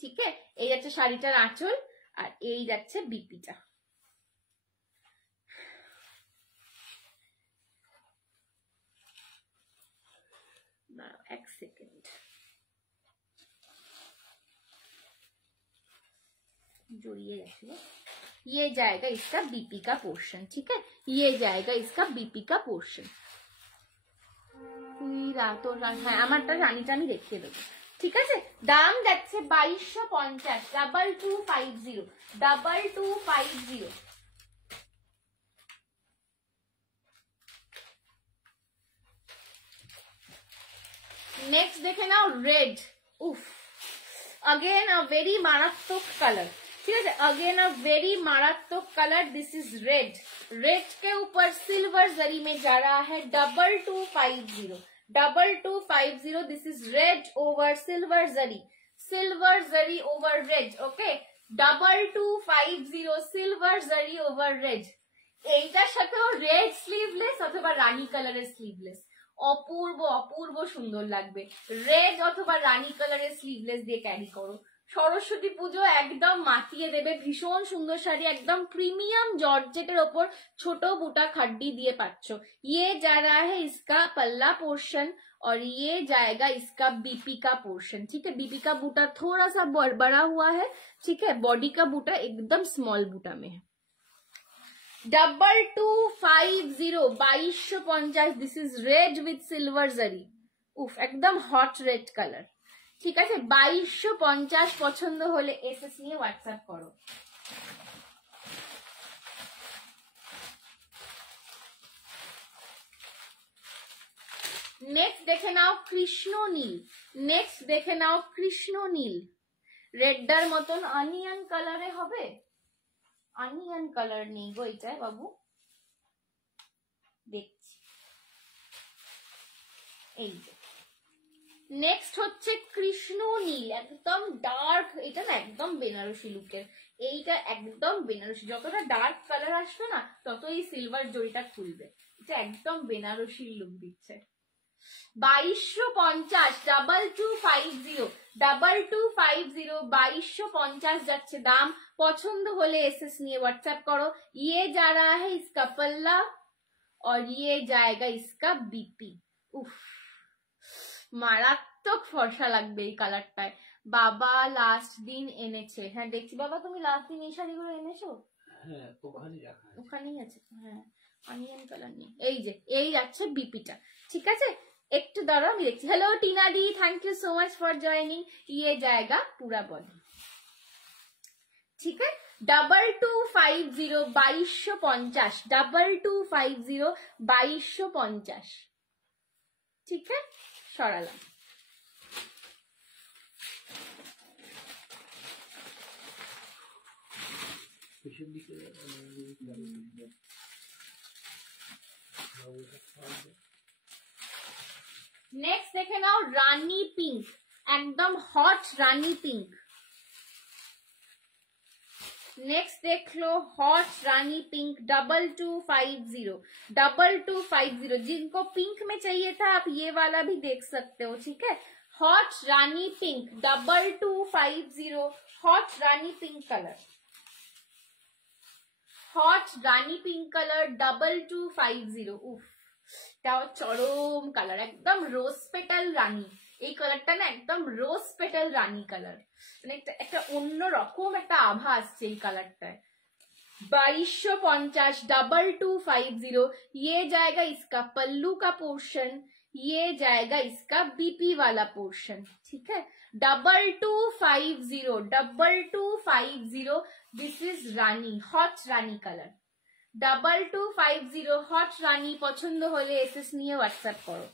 ঠিক আছে, এই যাচ্ছে শাড়িটার আঁচল, আর এই যাচ্ছে বিপিটা। এক সেকেন্ড, জড়িয়ে গেছিল। ये जाएगा इसका बीपी का पोर्शन, ठीक है, ये जाएगा इसका बीपी का पोर्शन। তো হ্যাঁ আমারটা রানীটা আমি দেখিয়ে দেবো, ঠিক আছে। দাম যাচ্ছে 2250, 2250, 2250। নেক্সট দেখে নাও রেড। উফ, अगेन अ वेरी मारात्मक कलर, ठीक है, अगेन अ वेरी मारात्मक colour. This is red. Red के ऊपर सिल्वर जरी में जा रहा है 2250, 2250। This is red over silver zari, silver zari over red, okay, 2250 silver zari over red. এইটার সাথেও রেড স্লিভলেস অথবা রানী কালারের স্লিভলেস, অপূর্ব অপূর্ব সুন্দর লাগবে। রেড অথবা রানী কালারের স্লিভলেস দিয়ে ক্যারি করো, সরস্বতী পুজো একদম মাতিয়ে দেবে। ভীষণ সুন্দর শাড়ি, একদম প্রিমিয়াম জর্জেটের ওপর ছোট বুটা খাড্ডি দিয়ে পাচ্ছ। ये जा रहा है इसका पल्ला पोर्शन और ये जाएगा इसका बीपी का पोर्शन, ठीक है। बीपी का बूटा थोड़ा सा बड़ा हुआ है, ठीक है, बॉडी का बूटा एकदम स्मॉल बूटा में है। 2250, 2250। This is red with silver zari. उफ, एकदम हॉट रेड कलर, ঠিক আছে। 2250 পছন্দ হলে এসএস নিয়ে হোয়াটসঅ্যাপ করো। নেক্সট দেখে নাও কৃষ্ণ নীল, নেক্সট দেখে নাও কৃষ্ণ নীল। রেডটার মতন অনিয়ন কালারে হবে, অনিয়ন কালার নেই গো এটাই বাবু, দেখছি। এই যে নেক্সট হচ্ছে কৃষ্ণ নীল, একদম ডার্ক। এটা না একদম বেনারসি লুকের, এইটা একদম বেনারসি। যতটা ডার্ক কালার আসবে না ততই সিলভার জড়িটা খুলবে। এটা একদম বেনারসি লুক দিচ্ছে। 2250, 2250, 2250, 2250 যাচ্ছে দাম। পছন্দ হলে এসএস নিয়ে হোয়াটসঅ্যাপ করো। ये जा रहा है इसका पल्ला और ये जाएगा इसका बीपी। उफ, মারাত্মক ফর্সা লাগবে এই কালারটায়। বাবা লাস্ট দিন এনেছে, হ্যাঁ দেখছি। বাবা তুমি লাস্ট দিন এই শাড়িগুলো এনেছো? হ্যাঁ ওখানেই আছে, হ্যাঁ অনিয়ন কালার নেই। এই যে এই যাচ্ছে বিপিটা, ঠিক আছে। একটু দাঁড়াও আমি দেখছি। Hello Tina the, thank you so much for joining. ये जाएगा पूरा बॉडी, ठीक है। 2250, 2250, 2250, 2250, ठीक है। সরালাম। नेक्स्ट देखे नाओ रानी पिंक, एकदम हॉट रानी पिंक। नेक्स्ट देख लो हॉट रानी पिंक, 2250, 2250। जिनको पिंक में चाहिए था आप ये वाला भी देख सकते हो, ठीक है। हॉट रानी पिंक 2250, हॉट रानी पिंक कलर, हॉट रानी पिंक कलर 2250। उफ, চরম কালার, একদম রোজ পেটাল রানী। এই কালারটা না একদম রোজ পেটাল রানী কালার, মানে একটা অন্যরকম একটা আভা আসছে এই কালারটায়। 2250, 2250। ये जाएगा इसका पल्लू का पोर्शन, ये जाएगा इसका बीपी वाला पोर्शन, ठीक है। 2250, 2250। This is rani, hot rani colour, 2250 hot rani. পছন্দ হলে এসএস নিয়ে হোয়াটসঅ্যাপ করো।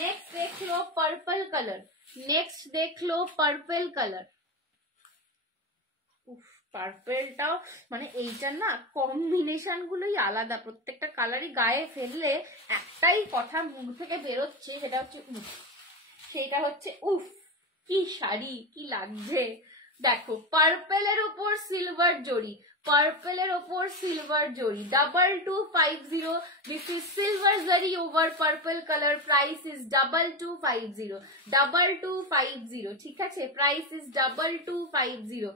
नेक्स्ट देख लो पर्पल कलर, नेक्स्ट देख लो पर्पल कलर। उफ, পার্পেলটাও মানে এইটার না কম্বিনেশন গুলোই আলাদা, প্রত্যেকটা কালারই গায়ে ফেললে একটাই কথা মুখ থেকে বেরোচ্ছে, সেটা হচ্ছে উফ। সেটা হচ্ছে উফ, কি শাড়ি, কি লাগছে। দেখো পার্পেলের উপর সিলভার জড়ি, পার্পেলের উপর silver zari, 2250। This is silver zari over purple colour. Price is 2250, 2250, ঠিক আছে। Price is 2250।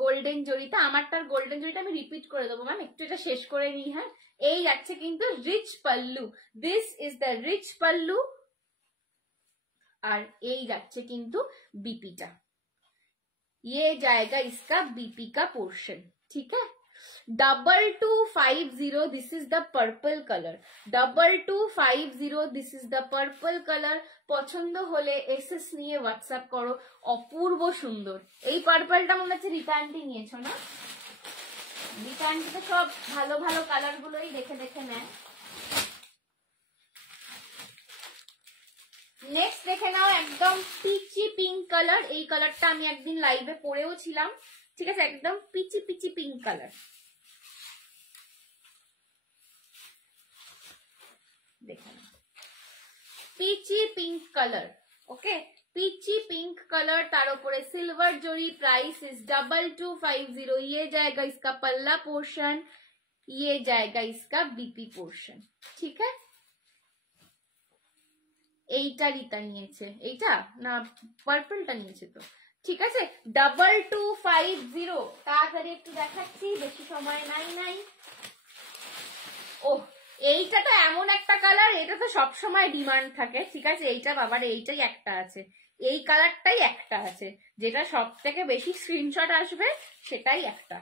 গোল্ডেন জরিটা, আমারটার গোল্ডেন জরিটা আমি রিপিট করে দেবো ম্যাম, একটু এটা শেষ করে নিই। হ্যাঁ, এই যাচ্ছে কিন্তু rich pallu, this is the rich pallu. আর এই যাচ্ছে কিন্তু बीपीটা, ये जाएगा इसका बीपी का पोर्शन। ठीक है, 2250 this is the purple colour, 2250 this is the purple colour. পছন্দ হলে এসএস নিয়ে হোয়াটসঅ্যাপ করো, অপূর্ব সুন্দর। এই পার্পলটা মনে হচ্ছে রিটার্নটি নিয়েছো না? রিটার্নটি তো সব ভালো ভালো কালার গুলোই দেখে দেখে নেয়। নেক্সট দেখে নাও একদম পিচি পিঙ্ক কালার। এই কালারটা আমি একদিন লাইভে পরেও ছিলাম। ঠিক আছে, একদম পিচি পিচি পিঙ্ক কালার। দেখে নাও, পিচি পিঙ্ক কালার। ওকে, পিची पिंक कलर, तार ऊपर सिल्वर जोड़ी। Price is 2250। ये जाएगा इसका पल्ला पोर्शन, ये जाएगा इसका बीपी पोर्शन। ठीक है, এইটা রিতা নিয়েছে, এইটা না পার্পলটা নিয়েছে তো। ঠিক আছে, 2250। তাড়াতাড়ি একটু দেখাচ্ছি, বেশি সময় নাই। ও, এইটা তো এমন একটা কালার, এটা তো সব সময় ডিমান্ড থাকে। ঠিক আছে, এইটা বাবার এইটাই একটা আছে, এই কালারটাই একটা আছে, যেটা সব থেকে বেশি স্ক্রিনশট আসবে সেটাই একটা।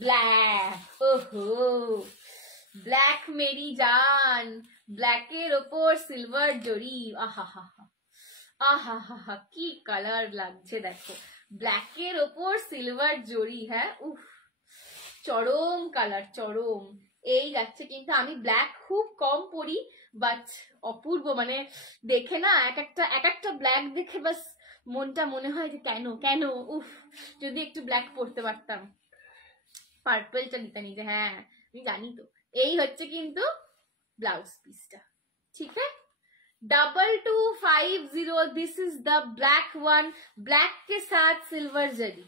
ব্ল্যাক, ওহো ব্ল্যাক মেরি জান, ব্ল্যাকের ওপর সিলভার জড়ি। আহা হা হা, আহা হা হা, কি কালার লাগছে দেখো, ব্ল্যাকের ওপর সিলভার জড়ি। হ্যাঁ, উফ, চরম কালার, চরম। এই যাচ্ছে কিন্তু, আমি ব্ল্যাক খুব কম পরি, বাট অপূর্ব, মানে দেখে না এক একটা ব্ল্যাক দেখে বাস মনটা মনে হয় যে কেন কেন, উফ, যদি একটু ব্ল্যাক পরতে পারতাম। পার্পলটা নিতে নিতে, হ্যাঁ আমি জানি তো। এই হচ্ছে কিন্তু ব্লাউজ পিসটা। ঠিক আছে, 2250। This is the black one, black के साथ सिल्वर जरी।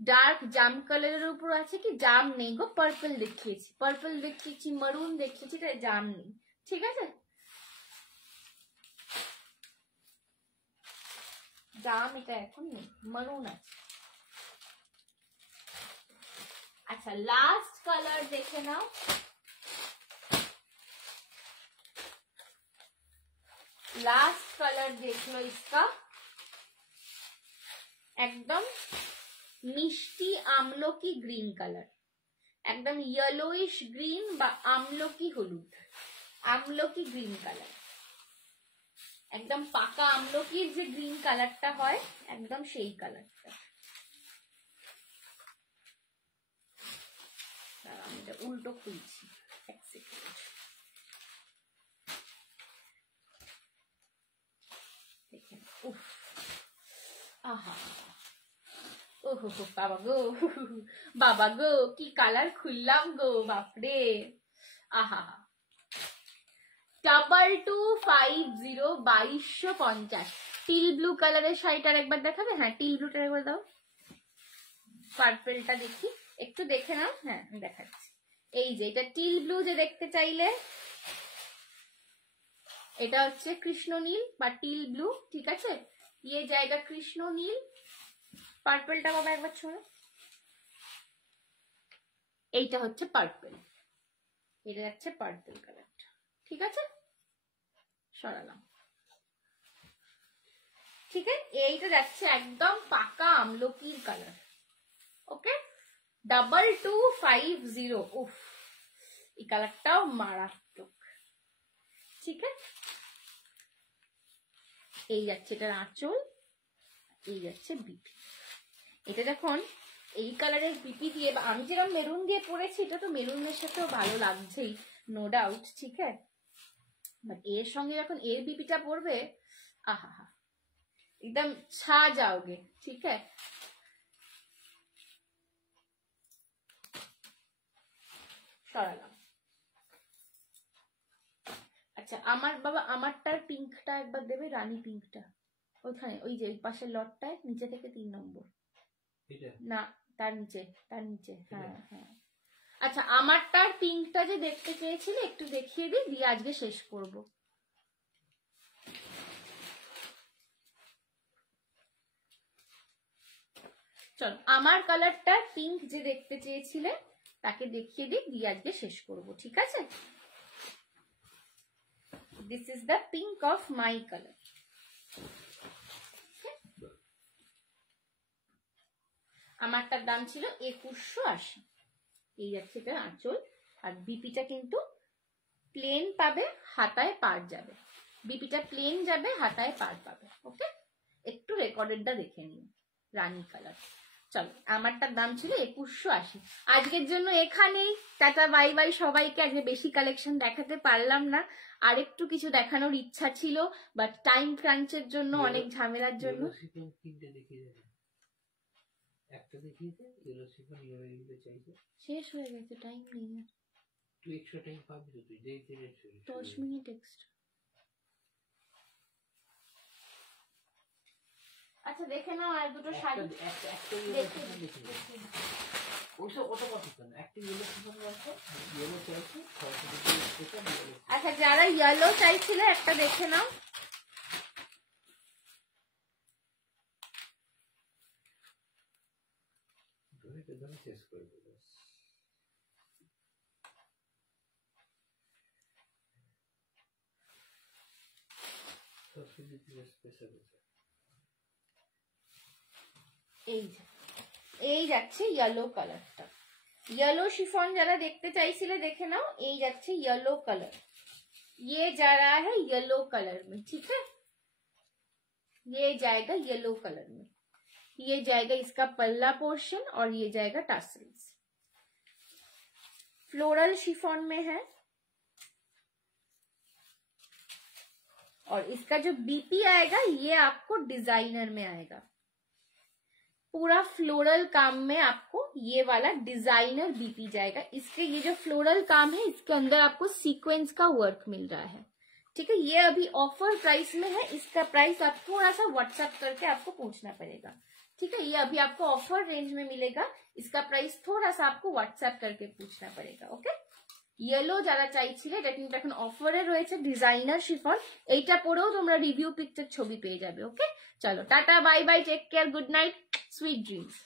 डार्क जाम कलर ऊपर আছে কি, জাম নেই গো, পার্পল দেখিয়েছি, পার্পল দেখিয়েছি, মারুন দেখিয়েছি, জাম নেই। ঠিক আছে, জাম এটা এখন নেই, মারুন আছে। अच्छा, लास्ट कलर देखे नाओ। लास्ट कलर देख लो इसका, एकदम मिष्टी আমলকি ग्रीन कलर, एकदम येलोइश ग्रीन বা আমলকি হলুদ, আমলকি গ্রিন কালার, একদম পাকা আমলকির যে গ্রিন কালারটা হয় একদম সেই কালারটা। আমি এটা উল্টো খুলছি, এক সেকেন্ড। দেখেন, উফ, আহা, ওহো বাবা গো, কি কালার খুললাম গো, বাপরে, আহা। 2250, 2250। টিল ব্লু কালারের শাড়িটার একবার দেখাবে? হ্যাঁ, টিল ব্লুটা একবার দাও। পার্পলটা দেখি, একটু দেখে নাও। হ্যাঁ, আমি দেখাচ্ছি। এই যে এটা টিল ব্লু যে দেখতে চাইলে, এটা হচ্ছে কৃষ্ণ নীল বা টিল ব্লু। ঠিক আছে, ये जाएगा কৃষ্ণ নীল। পার্পলটা বাবা একবার ছোড়ো, এইটা হচ্ছে পার্পল, এটা যাচ্ছে পার্পল কালারটা। ঠিক আছে, সরালাম। ঠিক আছে, এইটা যাচ্ছে একদম পাকা আমলকির কালার। ওকে, 2250। উফ, এই কালারটাও মারাত্মক। ঠিক আছে, এই যাচ্ছে এটার আঁচল, এই যাচ্ছে বিপি। এটা যখন এই কালারের বিপি দিয়ে, আমি যেরকম মেরুন দিয়ে পরেছি, এটা তো মেরুনের সাথেও ভালো লাগছেই, নো ডাউট। ঠিক আছে, বাট এর সঙ্গে যখন এর বিপিটা পড়বে, আহা হা, একদম ছা যাওগে। ঠিক আছে, সরালাম। আচ্ছা, আমার বাবা আমারটার পিঙ্কটা একবার দেবে, রানী পিঙ্কটা, ওইখানে ওই যে পাশের লটটায় নিচে থেকে 3 নম্বর, না তার নিচে, তার নিচে। হ্যাঁ হ্যাঁ, আচ্ছা, আমারটার পিঙ্কটা যে দেখতে চেয়েছিলে একটু দেখিয়ে দিই, দিয়ে আজকে শেষ করব। চলো আমার কালারটা পিঙ্ক যে দেখতে চেয়েছিলে তাকে দেখিয়ে দিয়ে আজকে শেষ করব, ঠিক আছে? This is the pink of my colour. আমারটার দাম ছিল 2180। এই যাচ্ছে এটা আঁচল, আর বিপিটা কিন্তু প্লেন পাবে, হাতায় পার যাবে। বিপিটা প্লেন যাবে, হাতায় পার পাবে। ওকে, একটু রেকর্ডেডটা দেখে নিন। রানী কালার। চলো, আমারটার দাম ছিল 2180। আজকের জন্য এখানেই, টাটা বাই বাই সবাইকে। আজকে বেশি কালেকশন দেখাতে পারলাম না, আর একটু কিছু দেখানোর ইচ্ছা ছিল, বাট টাইম ক্রাঞ্চের জন্য, অনেক ঝামেলার জন্য। শেষ হয়ে গেছে, টাইম নেই। 10 মিনিট এক্সট্রা। আচ্ছা দেখে নাও, আর দুটো শাড়ি আচ্ছা যারা ইয়েলো চাইছিল একটা দেখে নাও। এই যাচ্ছে ইয়েলো কালারটা। येलो शिफॉन जरा देखते चाइছিলে देखे नाओ। এই যাচ্ছে येलो कलर, ये जा रहा है येलो कलर में, ठीक है? ये जाएगा येलो कलर में, ये जाएगा इसका पल्ला पोर्शन, और ये जाएगा टासल्स। फ्लोरल शिफॉन में है, और इसका जो बीपी आएगा ये आपको डिजाइनर में आएगा। पूरा फ्लोरल काम में आपको ये वाला डिजाइनर बीपी जाएगा। इसके ये जो फ्लोरल काम है, इसके अंदर आपको सीक्वेंस का वर्क मिल रहा है, ठीक है? ये अभी ऑफर प्राइस में है, इसका प्राइस आप थोड़ा सा व्हाट्सएप करके आपको पूछना पड़ेगा, ठीक है? ये अभी आपको ऑफर रेंज में मिलेगा, इसका प्राइस थोड़ा सा आपको व्हाट्सएप करके पूछना पड़ेगा। ओके, येलो যারা চাইছিলে এটা কিন্তু এখন অফারে রয়েছে, ডিজাইনার শিফন। এইটা পরেও তোমরা রিভিউ পিকচার ছবি পেয়ে যাবে। ওকে, চলো tata bye bye, take care, good night, sweet dreams.